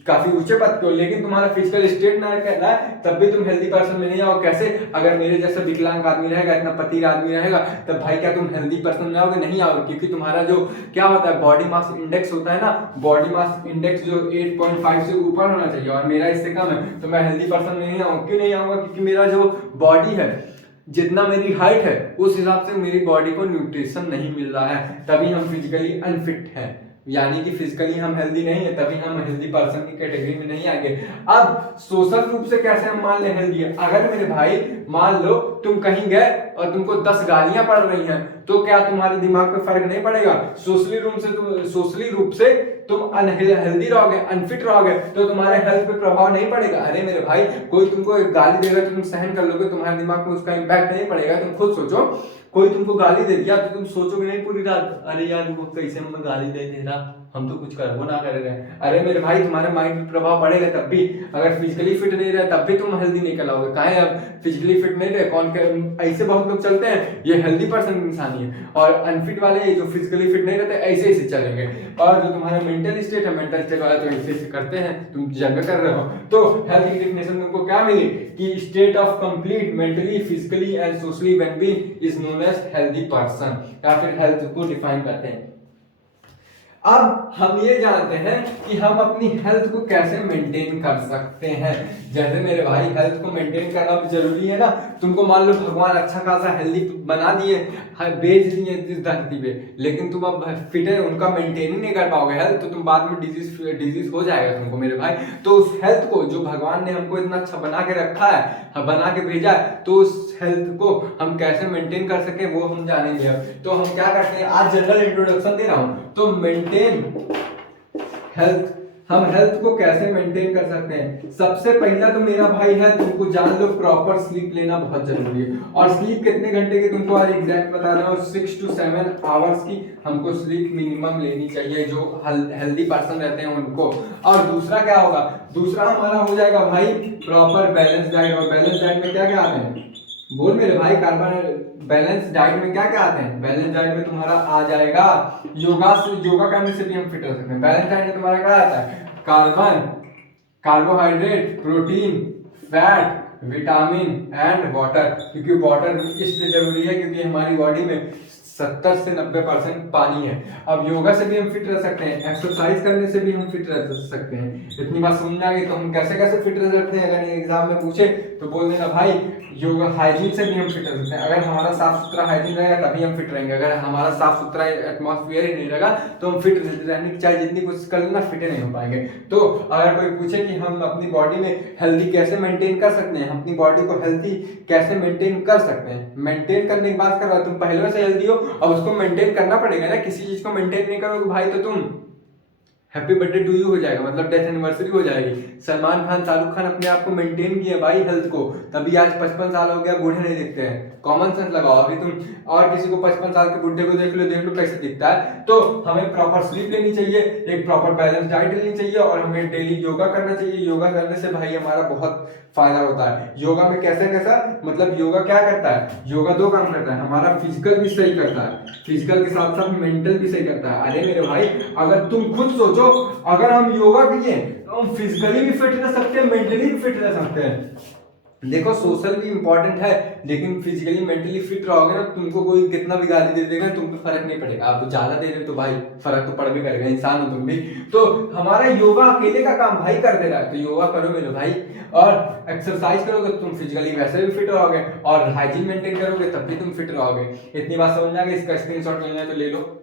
काफी ऊंचे पद पे हो, लेकिन तुम्हारा फिजिकल स्टेट ना कहता है, तब भी तुम हेल्दी पर्सन में नहीं आओ। कैसे? अगर मेरे जैसा विकलांग आदमी रहेगा, इतना पतीर आदमी रहेगा, तब भाई क्या तुम हेल्दी पर्सन में आओगे? नहीं आओगे, क्योंकि तुम्हारा जो क्या होता है बॉडी मास इंडेक्स होता है ना, बॉडी मास इंडेक्स जो 8.5 से ऊपर होना चाहिए, और मेरा इससे कम है, तो मैं हेल्दी पर्सन में नहीं आऊंगा। क्यों नहीं आऊंगा? क्योंकि मेरा जो बॉडी है, जितना मेरी हाइट है उस हिसाब से मेरी बॉडी को न्यूट्रिशन नहीं मिल रहा है, तभी हम फिजिकली अनफिट हैं, यानी कि फिजिकली हम हेल्दी नहीं है, तभी हम हेल्दी पर्सन की कैटेगरी में नहीं आएंगे। अब सोशल रूप से कैसे हम मान ले हेल्दी है? अगर मेरे भाई मान लो तुम कहीं गए और तुमको 10 गालियां पड़ रही हैं, तो क्या तुम्हारे दिमाग पे फर्क नहीं पड़ेगा? सोशली रूप से तुम अनहेल्दी रहोगे, अनफिट रहोगे, तो तुम्हारे हेल्थ पे प्रभाव नहीं पड़ेगा। अरे मेरे भाई कोई तुमको एक गाली देगा तो तुम सहन कर लोगे, तुम्हारे दिमाग में उसका इम्पैक्ट नहीं पड़ेगा। तुम खुद सोचो, कोई तुमको गाली दे दिया तो तुम सोचोगे नहीं पूरी रात, अरे यार वो कैसे हमें गाली दे रहा, हम तो कुछ कर वो ना कर रहे हैं। अरे मेरे भाई तुम्हारे माइंड पे प्रभाव पड़ेगा तब भी। अगर फिजिकली फिट नहीं रहे तब भी तुम हेल्दी नहीं कहलाओगे। काहे? अब फिजिकली फिट नहीं रहे, ऐसे बहुत लोग चलते हैं, ये हेल्दी पर्सन इंसानी है, और अनफिट वाले जो फिजिकली फिट नहीं रहते ऐसे ऐसे चलेंगे। और जो तुम्हारा मेंटल स्टेट है, मेंटल स्टेट वाले तो ऐसे ऐसे करते हैं, तुम जंग कर रहे हो। तो हेल्थ की डेफिनेशन तुमको क्या मिली कि state of complete mentally, physically and socially well being is known as healthy person, या फिर हेल्थ को डिफाइन करते हैं। अब हम ये जानते हैं कि हम अपनी हेल्थ को कैसे मेंटेन कर सकते हैं। जैसे मेरे भाई हेल्थ को मेंटेन करना भी जरूरी है ना। तुमको मान लो भगवान अच्छा खासा हेल्दी बना दिए, बेच दिए इस धरती पे, लेकिन तुम अब फिट है, उनका मेंटेन ही नहीं कर पाओगे हेल्थ, तो तुम बाद में डिजीज हो जाएगा तुमको मेरे भाई। तो उस हेल्थ को जो भगवान ने हमको इतना अच्छा बना के रखा है, बना के भेजा है, तो उस हेल्थ को हम कैसे मेंटेन कर सके वो हम जानेंगे। तो हम क्या करते हैं, आज जनरल इंट्रोडक्शन दे रहा हूं। तो मेंटेन हेल्थ हम हेल्थ को कैसे मेंटेन कर सकते हैं। सबसे पहला तो मेरा भाई है, तुमको जान लो प्रॉपर स्लीप लेना बहुत जरूरी है। और स्लीप कितने घंटे की तुमको आज एग्जैक्ट बता रहा हूँ, 6 to 7 आवर्स की हमको स्लीप मिनिमम लेनी चाहिए, जो हेल्दी पर्सन रहते हैं उनको। और दूसरा क्या होगा, दूसरा हमारा हो जाएगा भाई प्रॉपर बैलेंस डाइट। और बैलेंस डाइट में क्या क्या आते हैं, बोल मेरे भाई। कार्बन बैलेंस डाइट में क्या क्या आते हैं, बैलेंस डाइट में तुम्हारा आ जाएगा योगा से, योगा करने से भी हम फिट रह सकते हैं। बैलेंस डाइट में तुम्हारा क्या आता है, carbon, carbohydrate, protein, fat, vitamin and water. क्योंकि वाटर इसलिए जरूरी है क्योंकि हमारी बॉडी में 70 से 90% पानी है। अब योगा से भी हम फिट रह सकते हैं, एक्सरसाइज करने से भी हम फिट रह सकते हैं। इतनी बात समझ आ गई। तो हम कैसे कैसे फिट रह सकते हैं, अगर ये एग्जाम में पूछे तो बोल देना भाई योगा, हाइजीन से भी हम फिट रह सकते हैं। अगर हमारा साफ सुथरा हाइजीन रहेगा तभी हम फिट रहेंगे। अगर हमारा साफ सुथरा एटमॉस्फेयर ही नहीं रहेगा तो हम फिट रहने की चाहे जितनी कोशिश कर लेना, फिट नहीं हो पाएंगे। तो अगर कोई पूछे कि हम अपनी बॉडी में हेल्दी कैसे मेंटेन कर सकते हैं, अपनी बॉडी को हेल्दी कैसे मेंटेन कर सकते हैं, मेंटेन करने की बात कर रहा है, तुम पहले से हेल्दी हो अब उसको मेंटेन करना पड़ेगा ना। किसी चीज को मेंटेन नहीं करोगे भाई तो तुम हैप्पी बर्थडे टू यू हो जाएगा, मतलब डेथ एनिवर्सरी हो जाएगी। सलमान खान, शाहरुख खान अपने आप को मेंटेन किए भाई हेल्थ को, तभी आज 55 साल हो गया, बूढ़े नहीं दिखते हैं। कॉमन सेंस लगाओ। अभी तुम और किसी को 55 साल के बुढ़े को देख लो कैसे दिखता है। तो हमें प्रॉपर स्लीप लेनी चाहिए, एक प्रॉपर बैलेंस डाइट लेनी चाहिए और हमें डेली योगा करना चाहिए। योगा करने से भाई हमारा बहुत फायदा होता है। योगा में कैसे कैसा, मतलब योगा क्या करता है, योगा दो काम करता है, हमारा फिजिकल भी सही करता है, फिजिकल के साथ साथ मेंटल भी सही करता है। अरे मेरे भाई अगर तुम खुद सोचो, अगर हम योगा किए तो हम फिजिकली भी फिट रह सकते हैं, मेंटली भी फिट रह सकते हैं। देखो सोशल भी इंपॉर्टेंट है, लेकिन फिजिकली मेंटली फिट रहोगे ना, तुमको कोई कितना भी गाली दे देगा तुम पे फर्क नहीं पड़ेगा। आप ज्यादा दे रहे तो भाई फर्क तो पड़ भी करेगा, इंसान हो तुम भी। तो हमारा योगा अकेले का काम भाई कर दे रहा है, तो योगा करो मेरे भाई। और एक्सरसाइज करोगे तो तुम फिजिकली वैसे भी फिट रहोगे और हाइजीन मेंटेन करोगे तब भी तुम फिट रहोगे। इतनी बात समझ आ गई। इसका स्क्रीनशॉट लेना है तो ले लो।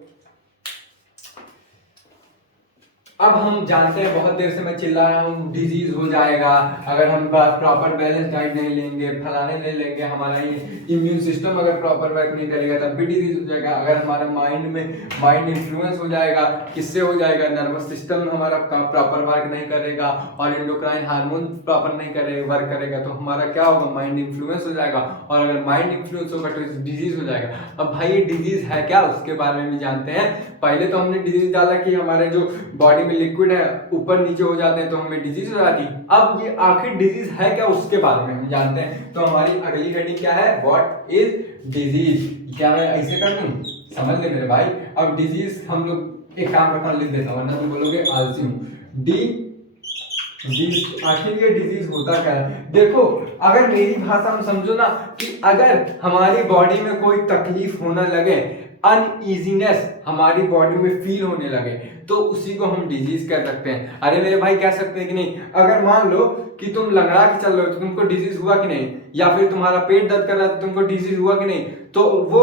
अब हम जानते हैं, बहुत देर से मैं चिल्ला रहा हूँ, डिजीज हो जाएगा अगर हम प्रॉपर बैलेंस डाइट नहीं लेंगे, फलाने नहीं लेंगे, हमारा इम्यून सिस्टम अगर प्रॉपर वर्क नहीं करेगा तब भी डिजीज हो जाएगा। अगर हमारा माइंड इन्फ्लुएंस हो जाएगा, किससे हो जाएगा, नर्वस सिस्टम हमारा प्रॉपर वर्क नहीं करेगा और एंडोक्राइन हार्मोन प्रॉपर नहीं वर्क करेगा तो हमारा क्या होगा, माइंड इन्फ्लुएंस हो जाएगा। और अगर माइंड इन्फ्लुएंस होगा तो डिजीज हो जाएगा। अब भाई ये डिजीज है क्या, उसके बारे में भी जानते हैं। पहले तो हमने डिजीज डाला कि हमारे जो बॉडी में लिक्विड है ऊपर नीचे हो जाते हैं तो हमें डिजीज हो जाती। अब ये आखिर डिजीज है क्या उसके बारे में हम जानते हैं। तो हमारी अगली हेडिंग क्या है, व्हाट इज डिजीज। क्या मैं ऐसे कर दूं, समझ ले मेरे भाई। अब डिजीज हम लोग एक काम करता लिख देता हूं वरना तुम बोलोगे आलसी हूं। डिजीज, आखिर ये डिजीज होता क्या है। देखो अगर मेरी भाषा में समझो ना, कि अगर हमारी बॉडी में कोई तकलीफ होने लगे, अनईजीनेस हमारी बॉडी में फील होने लगे तो उसी को हम डिजीज कह सकते हैं। अरे मेरे भाई कह सकते हैं कि नहीं, अगर मान लो कि तुम लंगड़ा के चल रहे हो तो तुमको डिजीज हुआ कि नहीं, या फिर तुम्हारा पेट दर्द कर रहा है तो तुमको डिजीज हुआ कि नहीं, तो वो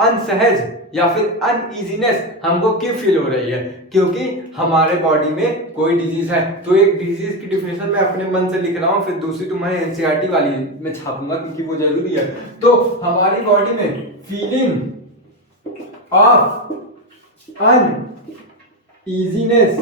अनसहज या फिर अनईजीनेस हमको क्यों फील हो रही है, क्योंकि हमारे बॉडी में कोई डिजीज है। तो एक डिजीज की डिफिनेशन मैं अपने मन से लिख रहा हूं, फिर दूसरी तुम्हारे एनसीईआरटी वाली में छापूंगा क्योंकि वो जरूरी है। तो हमारी बॉडी में फीलिंग ऑफ अनईजीनेस,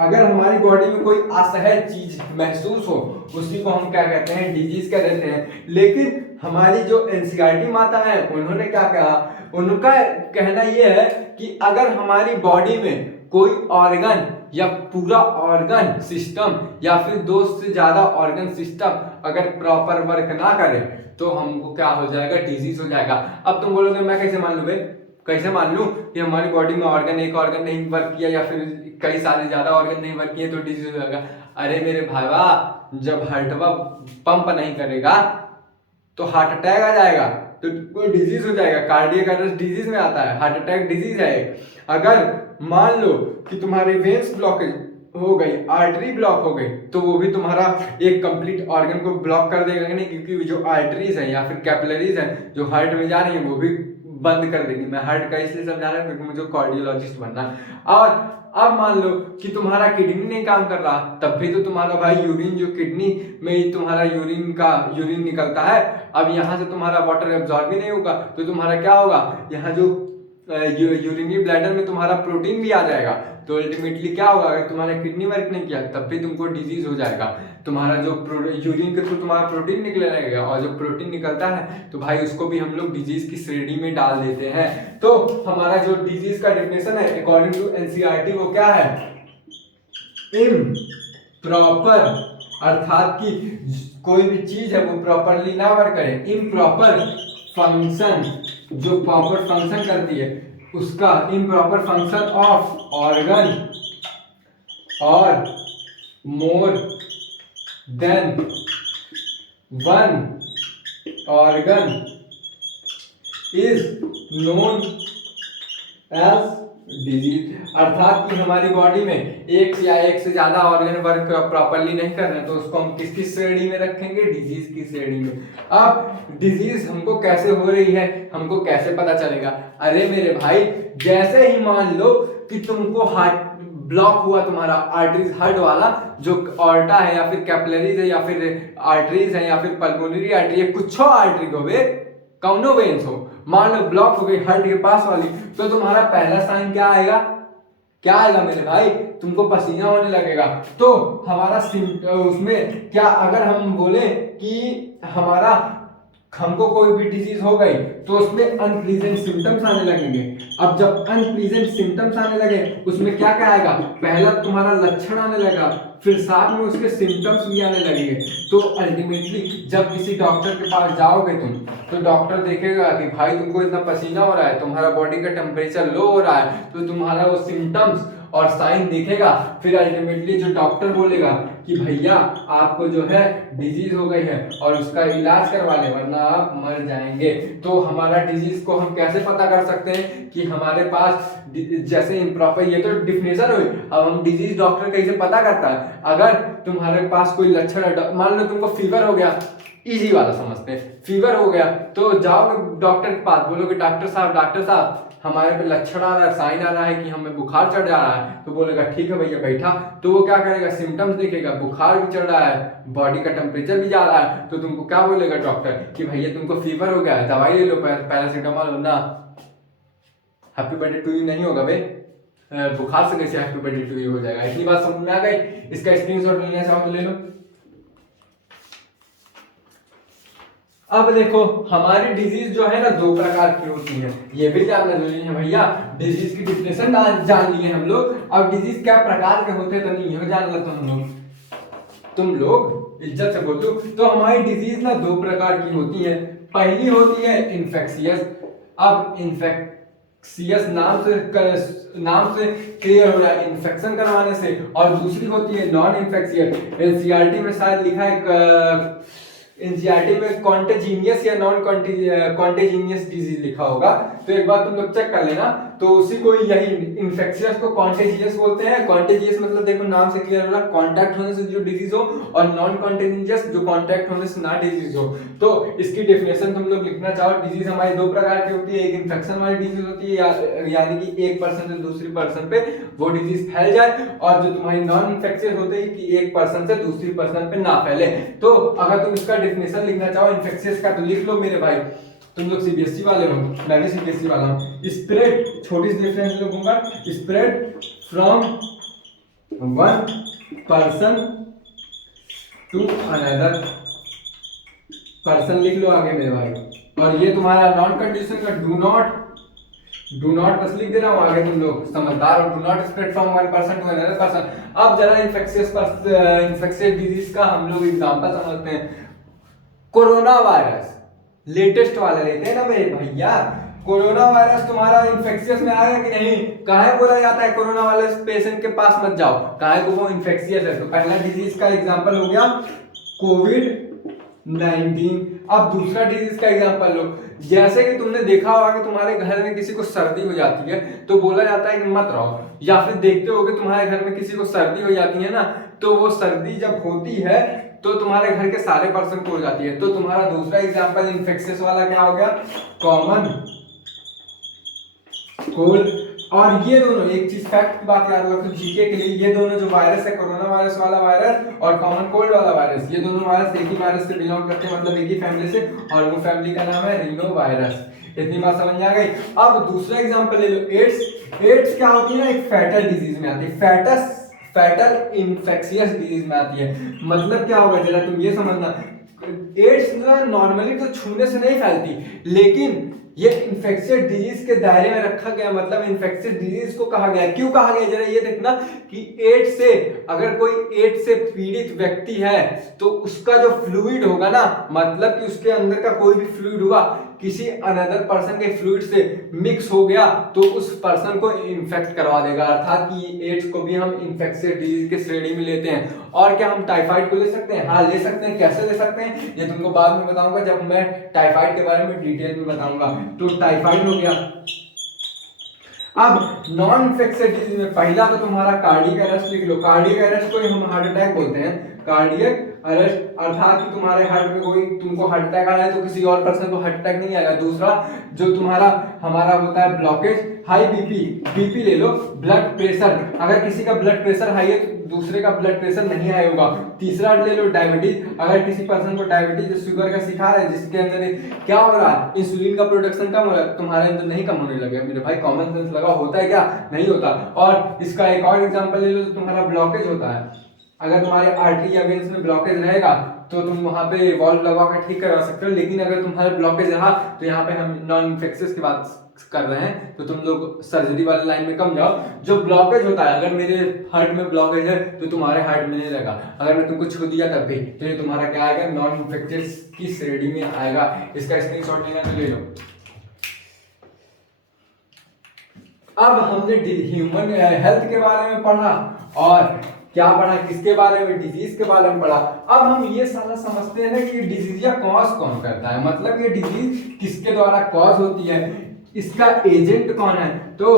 अगर हमारी बॉडी में कोई असहज चीज महसूस हो उसी को हम क्या कहते हैं, डिजीज कह देते हैं। लेकिन हमारी जो एनसीईआरटी माता है उन्होंने क्या कहा, उनका कहना यह है कि अगर हमारी बॉडी में कोई ऑर्गन या पूरा ऑर्गन सिस्टम या फिर 2 से ज्यादा ऑर्गन सिस्टम अगर प्रॉपर वर्क ना करे तो हमको क्या हो जाएगा, डिजीज हो जाएगा। अब तुम बोलोगे मैं कैसे मान लूं भाई, कैसे मान लूं कि हमारी बॉडी में एक ऑर्गन नहीं वर्क किया या फिर कई सारे ज्यादा ऑर्गन नहीं वर्क किए तो डिजीज हो जाएगा। अरे मेरे भाईवा, जब हार्टवा पंप नहीं करेगा तो हार्ट अटैक आ जाएगा, तो कोई डिजीज हो जाएगा। कार्डियक अरेस्ट डिजीज में आता है, हार्ट अटैक डिजीज है। अगर मान लो कि तुम्हारे वेन्स ब्लॉकेज हो गई, आर्टरी ब्लॉक हो गई, तो वो भी तुम्हारा एक कंप्लीट ऑर्गन को ब्लॉक कर देगा नहीं, क्योंकि जो आर्टरीज है या फिर कैपिलरीज है जो हार्ट में जा रही है वो भी बंद कर देगी। मैं हार्ट का इसलिए समझा रहा हूँ क्योंकि मुझे कार्डियोलॉजिस्ट बनना है। और अब मान लो कि तुम्हारा किडनी नहीं काम कर रहा, तब भी तो तुम्हारा भाई यूरिन, जो किडनी में तुम्हारा यूरिन निकलता है, अब यहाँ से तुम्हारा वाटर एब्जॉर्ब भी नहीं होगा तो तुम्हारा क्या होगा, यहाँ जो यूरिनरी ब्लैडर में तुम्हारा प्रोटीन भी आ जाएगा, तो अल्टीमेटली क्या होगा, अगर तुम्हारा किडनी वर्क नहीं किया तब भी तुमको डिजीज हो जाएगा। तुम्हारा जो यूरिन के थ्रू तुम्हारा प्रोटीन निकलने लगेगा, और जो प्रोटीन निकलता है तो भाई उसको भी हम लोग डिजीज की श्रेणी में डाल देते हैं। तो हमारा जो डिजीज का डेफिनेशन है अकॉर्डिंग टू एनसीईआरटी वो क्या है, इम्प्रॉपर, अर्थात कि कोई भी चीज है वो प्रॉपरली ना वर्क करे, इम्प्रॉपर फंक्शन, जो प्रॉपर फंक्शन करती है उसका, इम्प्रॉपर फंक्शन ऑफ ऑर्गन और more than one organ is known as disease. अर्थात कि हमारी बॉडी में एक या एक से ज्यादा ऑर्गन वर्क प्रॉपरली नहीं कर रहे हैं तो उसको हम किसकी श्रेणी में रखेंगे, डिजीज की श्रेणी में। अब डिजीज हमको कैसे हो रही है, हमको कैसे पता चलेगा? अरे मेरे भाई, जैसे ही मान लो कि तुमको हार्ट ब्लॉक हुआ, तुम्हारा आर्टरीज, हार्ट वाला जो ऑर्टा है या फिर कैपिलरीज है या फिर आर्टरीज है या फिर पल्मोनरी आर्टरी है, कुछ आर्टरी को वे कौनो वेन्स हो, मान लो ब्लॉक हो गई हार्ट के पास वाली, तो तुम्हारा पहला साइन क्या आएगा, क्या आएगा मेरे भाई, तुमको पसीना होने लगेगा। तो हमारा उसमें क्या, अगर हम बोले कि हमको कोई भी डिजीज हो गई तो उसमें अनप्लीजेंट सिम्टम्स आने लगेंगे। अब जब अनप्लीजेंट सिम्टम्स आने लगे उसमें क्या क्या आएगा, पहला तुम्हारा लक्षण आने लगेगा, फिर साथ में उसके सिम्टम्स भी आने लगेंगे। तो अल्टीमेटली जब किसी डॉक्टर के पास जाओगे तुम, तो डॉक्टर देखेगा कि भाई तुमको इतना पसीना हो रहा है, तुम्हारा बॉडी का टेम्परेचर लो हो रहा है, तो तुम्हारा वो सिम्टम्स और साइन दिखेगा। फिर अल्टीमेटली जो डॉक्टर बोलेगा कि भैया आपको जो है डिजीज हो गई है और उसका इलाज करवा ले वरना आप मर जाएंगे। तो हमारा डिजीज को हम कैसे पता कर सकते हैं कि हमारे पास जैसे इम्प्रॉपर, ये तो डिफिनेशन हुई, अब हम डिजीज डॉक्टर कैसे पता करता है, अगर तुम्हारे पास कोई लक्षण है, मान लो तुमको फीवर हो गया, इजी वाला समझते हैं, फीवर हो गया तो जाओगे डॉक्टर के पास, बोलोगे डॉक्टर साहब हमारे पे लक्षण आ रहा है, साइन आ रहा है कि हमें बुखार चढ़ जा रहा है, तो बोलेगा ठीक है भैया बैठा, तो वो क्या करेगा, सिम्टम्स देखेगा, बुखार भी चढ़ रहा है, बॉडी का टेम्परेचर भी जा रहा है, तो तुमको क्या बोलेगा डॉक्टर कि भैया तुमको फीवर हो गया है, दवाई ले लो, पैरासीटामोल ना, हैप्पी बर्थडे टू यू नहीं होगा भाई, बुखार से कैसे हैप्पी बर्थडे टू यू हो जाएगा। इतनी बात समझ में आ गई, इसका स्क्रीनशॉट लेना चाहो तो ले लो। अब देखो हमारी डिजीज जो है ना दो प्रकार की होती है, ये भी जानना जरूरी है भैया, डिजीज की डिफिनेशन जान लिए हम लोग, अब डिजीज क्या प्रकार के होते तो नहीं है जान लेते हम लोग, तुम लोग इज्जत से बोल दो। तो हमारी डिजीज ना दो प्रकार की होती है, पहली होती है इन्फेक्शियस। अब इन्फेक्शियस नाम से क्लियर हो रहा है इन्फेक्शन करवाने से, और दूसरी होती है नॉन इन्फेक्शियस। एनसीईआरटी में शायद लिखा है, एनसीईआरटी में कॉन्टेजीनियस या नॉन कॉन्टेजीनियस डिजीज लिखा होगा, तो एक बार तुम लोग चेक कर लेना। तो उसी को यही इन्फेक्शियस को कॉन्टेजियस बोलते हैं। कॉन्टेजियस मतलब देखो नाम से क्लियर हो रहा है, कांटेक्ट होने से जो डिजीज हो, और नॉन कॉन्टेजियस जो कांटेक्ट होने से ना डिजीज हो। तो इसकी डेफिनेशन तुम लोग लिखना चाहो, डिजीज हमारी दो प्रकार की होती है, एक इन्फेक्शन वाली डिजीज होती है, यानी कि एक पर्सन से दूसरी पर्सन पे वो डिजीज फैल जाए, और जो तुम्हारी नॉन इन्फेक्शियस होती है कि एक पर्सन से दूसरी पर्सन पे ना फैले। तो अगर तुम इसका डेफिनेशन लिखना चाहो इन्फेक्शियस का, तो लिख लो मेरे भाई, तुम लोग सीबीएसई वाले हो, मैं भी सीबीएसई वाला हूँ। स्प्रेड, छोटी सी डिफरेंस लिखूंगा, spread from one person to another person, लिख लो आगे मेरे भाई। और ये तुम्हारा नॉन कंडीशन का डू नॉट बस लिख दे रहा हूँ, आगे तुम लोग समझदार हो, do not spread from one person to another person. अब जरा इन्फेक्शियस डिजीज का हम लोग एग्जांपल समझते हैं। कोरोना वायरस लेटेस्ट वाले रहते हैं ना मेरे भैया, कोरोना वायरस तुम्हारा इन्फेक्शियस में आएगा कि नहीं? काहे बोला जाता है कोरोना वायरस पेशेंट के पास मत जाओ, काहे को वो इन्फेक्शियस है। तो पहला डिजीज का एग्जांपल हो गया कोविड-19। अब दूसरा डिजीज का एग्जांपल लो, जैसे कि तुमने देखा होगा कि तुम्हारे घर में किसी को सर्दी हो जाती है तो बोला जाता है कि मत रहो, या फिर देखते होगे तुम्हारे घर में किसी को सर्दी हो जाती है ना, तो वो सर्दी जब होती है तो तुम्हारे घर के सारे पर्सन को हो जाती है। तो तुम्हारा दूसरा एग्जांपल इन्फेक्शियस वाला क्या हो गया? Common cold. और ये दोनों, एक चीज फैक्ट की बात याद रखो जीके के लिए, ये दोनों जो वायरस है, कोरोना वायरस वाला वायरस और कॉमन कोल्ड वाला वायरस, ये दोनों वायरस एक ही वायरस से बिलोंग करते हैं, मतलब एक ही फैमिली से, और वो फैमिली का नाम है रीनो वायरस। इतनी बात समझ में आ गई। अब दूसरा एग्जांपल ले लो, एड्स। एड्स क्या होती है ना, एक फैटल डिजीज में आती है, फैटल इन्फेक्शियस डिजीज में आती है। मतलब क्या होगा जरा तुम ये समझना, एड्स नॉर्मली तो छूने से नहीं फैलती, लेकिन ये इन्फेक्शियस डिजीज के दायरे में रखा गया, मतलब इन्फेक्शियस डिजीज को कहा गया। क्यों कहा गया जरा ये देखना कि एड्स से, अगर कोई एड्स से पीड़ित व्यक्ति है तो उसका जो फ्लूइड होगा ना, मतलब कि उसके अंदर का कोई भी फ्लूइड हुआ किसी अनदर पर्सन के फ्लूइड से मिक्स हो गया तो उस पर्सन को इन्फेक्ट करवा देगा। अर्थात कि एड्स को भी हम इन्फेक्शियस डिजीज के श्रेणी में लेते हैं। और क्या हम टाइफाइड को ले सकते हैं? हाँ ले सकते हैं। कैसे ले सकते हैं ये तुमको बाद में बताऊंगा, जब मैं टाइफाइड के बारे में डिटेल में बताऊंगा। तो टाइफाइड हो गया। अब नॉन इन्फेक्शियस डिजीज में पहला तो तुम्हारा कार्डियक अरेस्ट लिख लो। कार्डियक अरेस्ट को ही हम हार्ट अटैक बोलते हैं, कार्डियक अरेस्ट। अर्थात कि तुम्हारे हार्ट में कोई तुमको हार्ट अटैक आ रहा है तो किसी और पर्सन को हार्ट अटैक नहीं आएगा। दूसरा जो तुम्हारा हमारा होता है ब्लॉकेज, हाई बीपी ले लो, ब्लड प्रेशर, अगर किसी का ब्लड प्रेशर हाई है तो दूसरे का ब्लड प्रेशर नहीं हाई होगा। तीसरा ले लो डायबिटीज, अगर किसी पर्सन को डायबिटीज शुगर का शिकार है जिसके अंदर क्या हो रहा है, इंसुलिन का प्रोडक्शन कम हो रहा है, तुम्हारे अंदर नहीं कम होने लगेगा मेरे भाई, कॉमन सेंस लगा, होता है क्या? नहीं होता। और इसका एक और एग्जांपल ले लो तो तुम्हारा ब्लॉकेज होता है, अगर तुम्हारे आर्टरी या वेन्स में ब्लॉकेज रहेगा तो तुम वहां पे वॉल्व लगा कर ठीक करवा सकते हो। लेकिन अगर तुम्हारा ब्लॉकेज रहा तो यहाँ पे हम नॉन इन्फेक्शियस की बात कर रहे हैं तो तुम लोग सर्जरी वाले लाइन में कम जाओ। जो ब्लॉकेज होता है, अगर मेरे हार्ट में ब्लॉकेज है तो तुम्हारे हार्ट में नहीं रहेगा, अगर मैं तुमको छू दिया तब भी तो ये तुम्हारा क्या आएगा, नॉन इन्फेक्शियस की श्रेणी में आएगा। इसका स्क्रीनशॉट लेना तो ले लो। अब हमने ह्यूमन हेल्थ के बारे में पढ़ा और क्या पढ़ा, किसके बारे में, डिजीज के बारे में पढ़ा। अब हम ये सारा समझते हैं ना कि डिजीज या कॉज कौन करता है, मतलब ये डिजीज किसके द्वारा कॉज होती है, इसका एजेंट कौन है। तो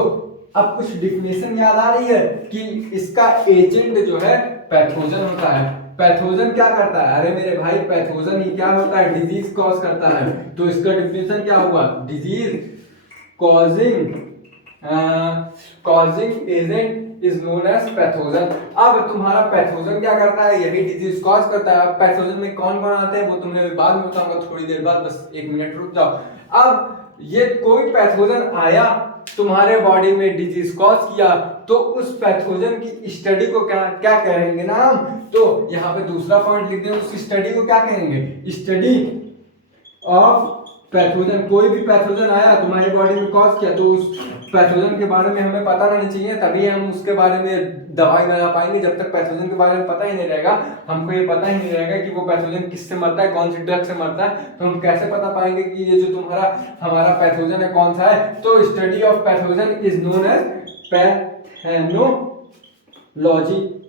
अब कुछ डिफिनेशन याद आ रही है कि इसका एजेंट जो है पैथोजन होता है। पैथोजन क्या करता है? अरे मेरे भाई पैथोजन ही क्या होता है, डिजीज कॉज करता है। तो इसका डिफिनेशन क्या हुआ, disease causing agent is known as pathogen. अब तुम्हारा पैथोजन क्या करता है, यही डिजीज कॉज करता है। अब पैथोजन में कौन कौन आते हैं वो तुम्हें बाद में बताऊंगा, थोड़ी देर बाद, बस 1 मिनट रुक जाओ। अब ये कोई पैथोजन आया तुम्हारे बॉडी में, डिजीज कॉज किया, तो उस पैथोजन की स्टडी को क्या क्या कहेंगे ना हम, तो यहाँ पे दूसरा पॉइंट लिख दें, उस स्टडी को क्या कहेंगे, स्टडी ऑफ पैथोजन। कोई भी पैथोजन आया तुम्हारी बॉडी में कॉज किया तो उस पैथोजन के बारे में हमें पता रहना चाहिए, तभी हम उसके बारे में दवाई बना पाएंगे। जब तक पैथोजन के बारे में पता ही नहीं रहेगा, हमको ये पता ही नहीं रहेगा कि वो पैथोजन किससे मरता है, कौन सी ड्रग से मरता है, तो हम कैसे पता पाएंगे कि ये जो हमारा पैथोजन है कौन सा है। तो study of pathogen is known as pathology.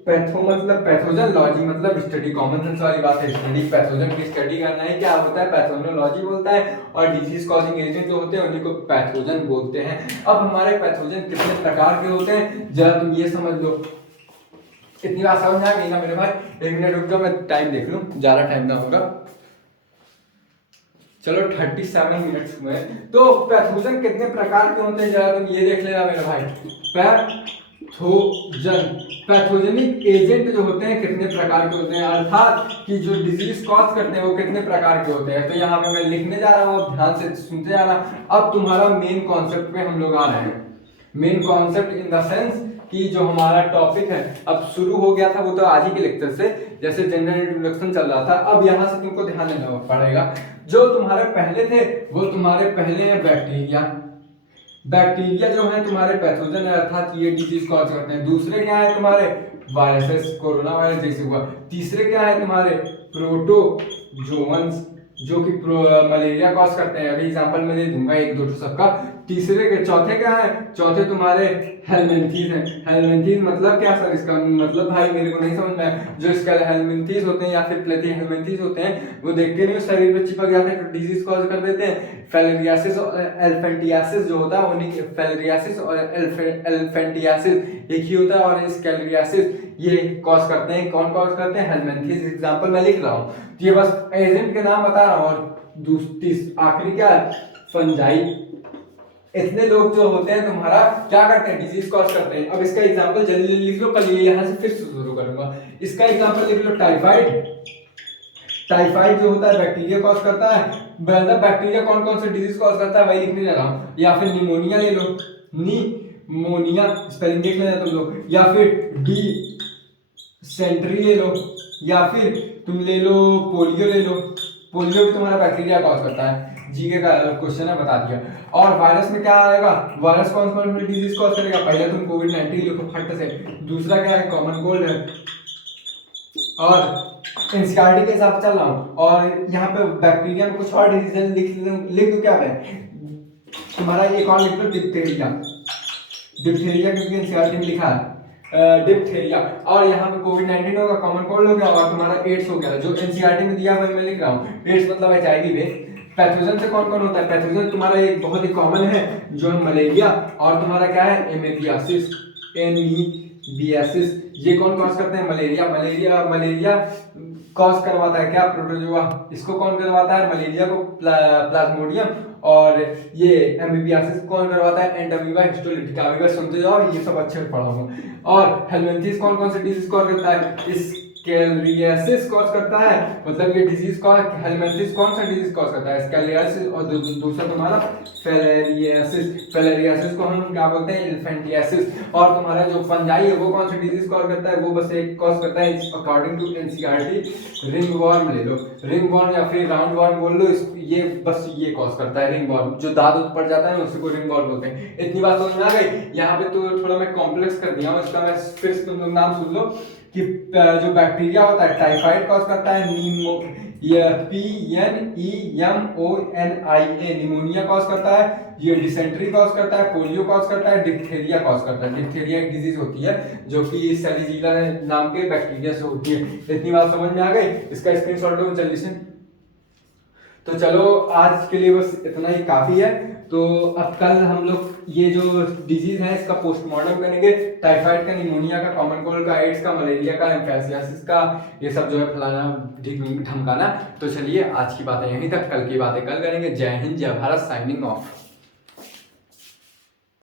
Patho मतलब पैथोजन, लॉजी मतलब स्टडी, कॉमन सेंस वाली बात है। स्टडी, पैथोजन की स्टडी करना है, क्या होता है, पैथोलॉजी बोलता है। और डिजीज कॉजिंग एजेंट जो होते हैं उन्हीं को पैथोजन बोलते हैं। अब हमारे पैथोजन कितने प्रकार के होते हैं जरा तुम ये समझ लो। इतनी बात समझ आ गई ना मेरे भाई? 1 मिनट रुक जाओ, मैं टाइम देख लूं, ज्यादा टाइम ना होगा। चलो 37 मिनट्स हुए। तो पैथोजन कितने प्रकार के होते हैं जरा तुम ये देख लेना मेरे भाई। पैथोजेनिक एजेंट जो होते हैं कितने प्रकार के होते हैं, अर्थात कि जो डिजीज कॉज करते हैं वो कितने प्रकार के होते हैं। तो यहाँ पे मैं लिखने जा रहा हूँ, ध्यान से सुनते जाना। अब तुम्हारा मेन कॉन्सेप्ट पे हम लोग आ रहे हैं। Main concept in the sense कि जो हमारा टॉपिक है अब शुरू हो गया था, वो तो आज ही के लेक्चर से, जैसे जनरल इंट्रोडक्शन चल रहा था। अब यहाँ से तुमको ध्यान देना पड़ेगा, जो तुम्हारे पहले थे वो तुम्हारे पहले है बैक्टीरिया। बैक्टीरिया जो है तुम्हारे पैथोजन है, अर्थात ये डिजीज कॉज करते हैं। दूसरे क्या है तुम्हारे वायरसेस, कोरोना वायरस जैसे हुआ। तीसरे क्या है तुम्हारे प्रोटोजोअन्स जो कि मलेरिया कॉज करते हैं। अभी एग्जांपल मैं दे दूंगा 1-2 सबका। तीसरे के चौथे क्या है, चौथे तुम्हारे हेलमिंथीज हैं। हेलमिंथीज मतलब क्या सर, इसका मतलब भाई मेरे को नहीं समझ में आया। जो इसका हेलमिंथीज होते हैं या फिर प्लेथी हेलमिंथीज होते हैं वो देखते नहीं, शरीर में चिपक जाते हैं तो डिजीज कॉज कर देते हैं। फेलेरियासिस और एल्फेंटियासिस जो होता है उन्हीं, फेलेरियासिस और एल्फेंटियासिस एक ही होता है, और स्कैलेरियासिस ये कॉज करते हैं। कौन कॉज करते हैं, हेलमिंथीज। एग्जांपल मैं लिख रहा हूँ, ये बस एजेंट के नाम बता रहा हूँ। और आखिरी क्या है, फंजाई। इतने लोग जो होते हैं तुम्हारा क्या करते हैं, डिजीज कॉज करते हैं। अब इसका एग्जांपल जल्दी लिख लो, कल यहाँ से फिर शुरू करूंगा। इसका एग्जांपल लिख लो, टाइफाइड। टाइफाइड जो होता है बैक्टीरिया कॉज करता है। मतलब बैक्टीरिया कौन कौन से डिजीज कॉज करता है वही लिखने जा रहा हूँ। या फिर निमोनिया ले लो, मोनिया स्पेलिंग देख लेना तुम लोग, या फिर डी सेंट्री ले लो, या फिर तुम ले लो पोलियो ले लो। पोलियो भी तुम्हारा बैक्टीरिया कॉज करता है, जीके का क्वेश्चन है, बता दिया। और वायरस में क्या आएगा, वायरस कौन कौन सी डिजीज कॉज करेगा, पहले तुम कोविड-19 लिखो फट से, दूसरा क्या है कॉमन कोल्ड है, और एनसीईआरटी के हिसाब से चल रहा हूँ। और यहाँ पे बैक्टीरिया में कुछ और डिजीज लिख दो, क्या है तुम्हारा, एक और लिख लो डिप्थीरिया, डिप्थीरिया क्योंकि एनसीईआरटी में लिखा है डिप्थीरिया। और यहाँ पे कोविड-19 होगा, कॉमन कोल्ड हो गया, और तुम्हारा एड्स हो गया, जो एनसीईआरटी में दिया हुआ मैं लिख रहा हूँ। एड्स मतलब एचआईवी में। पैथोजन से कौन कौन होता है, पैथोजन तुम्हारा एक बहुत ही कॉमन है जो है मलेरिया, और तुम्हारा क्या है एमीबियासिस, एमीबियासिस। ये कौन कॉज करते हैं, मलेरिया। मलेरिया कॉज करवाता है क्या, प्रोटोजोआ। इसको कौन करवाता है, मलेरिया को प्लाज्मोडियम। और ये एमीबियासिस कौन करवाता है, एंटामीबा हिस्टोलिटिका। अभी बस सुनते जाओ, ये सब अच्छे से पढ़ा हूँ। और हेलमिंथेस कौन कौन से डिजीज कॉज करता है, स्कैलियासिस कॉज करता है, मतलब ये डिजीज कॉज, हेलमिंथेस कौन सा डिजीज कॉज करता है, स्कैलियासिस। और दूसरा तुम्हारा फिलेरियासिस, फिलेरियासिस को हम क्या बोलते हैं, इन्फेंटियासिस। और तुम्हारा जो फंजाई है वो कौन सी डिजीज कॉज करता है, वो बस एक कॉज करता है अकॉर्डिंग टू एनसीईआरटी, रिंगवॉर्म ले लो, रिंगवॉर्म या फिर राउंडवॉर्म बोल लो, ये बस ये कॉज करता है रिंगवॉर्म, जो दांत पड़ जाता है ना उसी को रिंगवॉर्म बोलते हैं। इतनी बात समझ में आ गई। यहाँ पे तो थोड़ा मैं कॉम्प्लेक्स कर दिया हूँ, इसका मैं फिर से तुम लोग नाम सुन लो कि जो बैक्टीरिया होता है टाइफाइड कॉज करता है, PNEMONIA निमोनिया कॉज करता है, ये डिसेंट्री कॉज करता है, पोलियो कॉज करता है, डिप्थीरिया कॉज करता है। डिप्थीरिया एक डिजीज होती है जो कि सैलिजीला नाम के बैक्टीरिया से होती है। इतनी बात समझ में आ गई, इसका स्क्रीनशॉट लो जल्दी से। तो चलो आज के लिए बस इतना ही काफी है। तो अब कल हम लोग ये जो डिजीज है इसका पोस्टमार्टम करेंगे, टाइफाइड का, निमोनिया का, कॉमन कोल्ड का, एड्स का, मलेरिया का, इन्फेक्शियसिस का, ये सब जो है फलाना ढमकाना। तो चलिए आज की बातें यहीं तक, कल की बातें कल करेंगे। जय हिंद, जय भारत, साइनिंग ऑफ।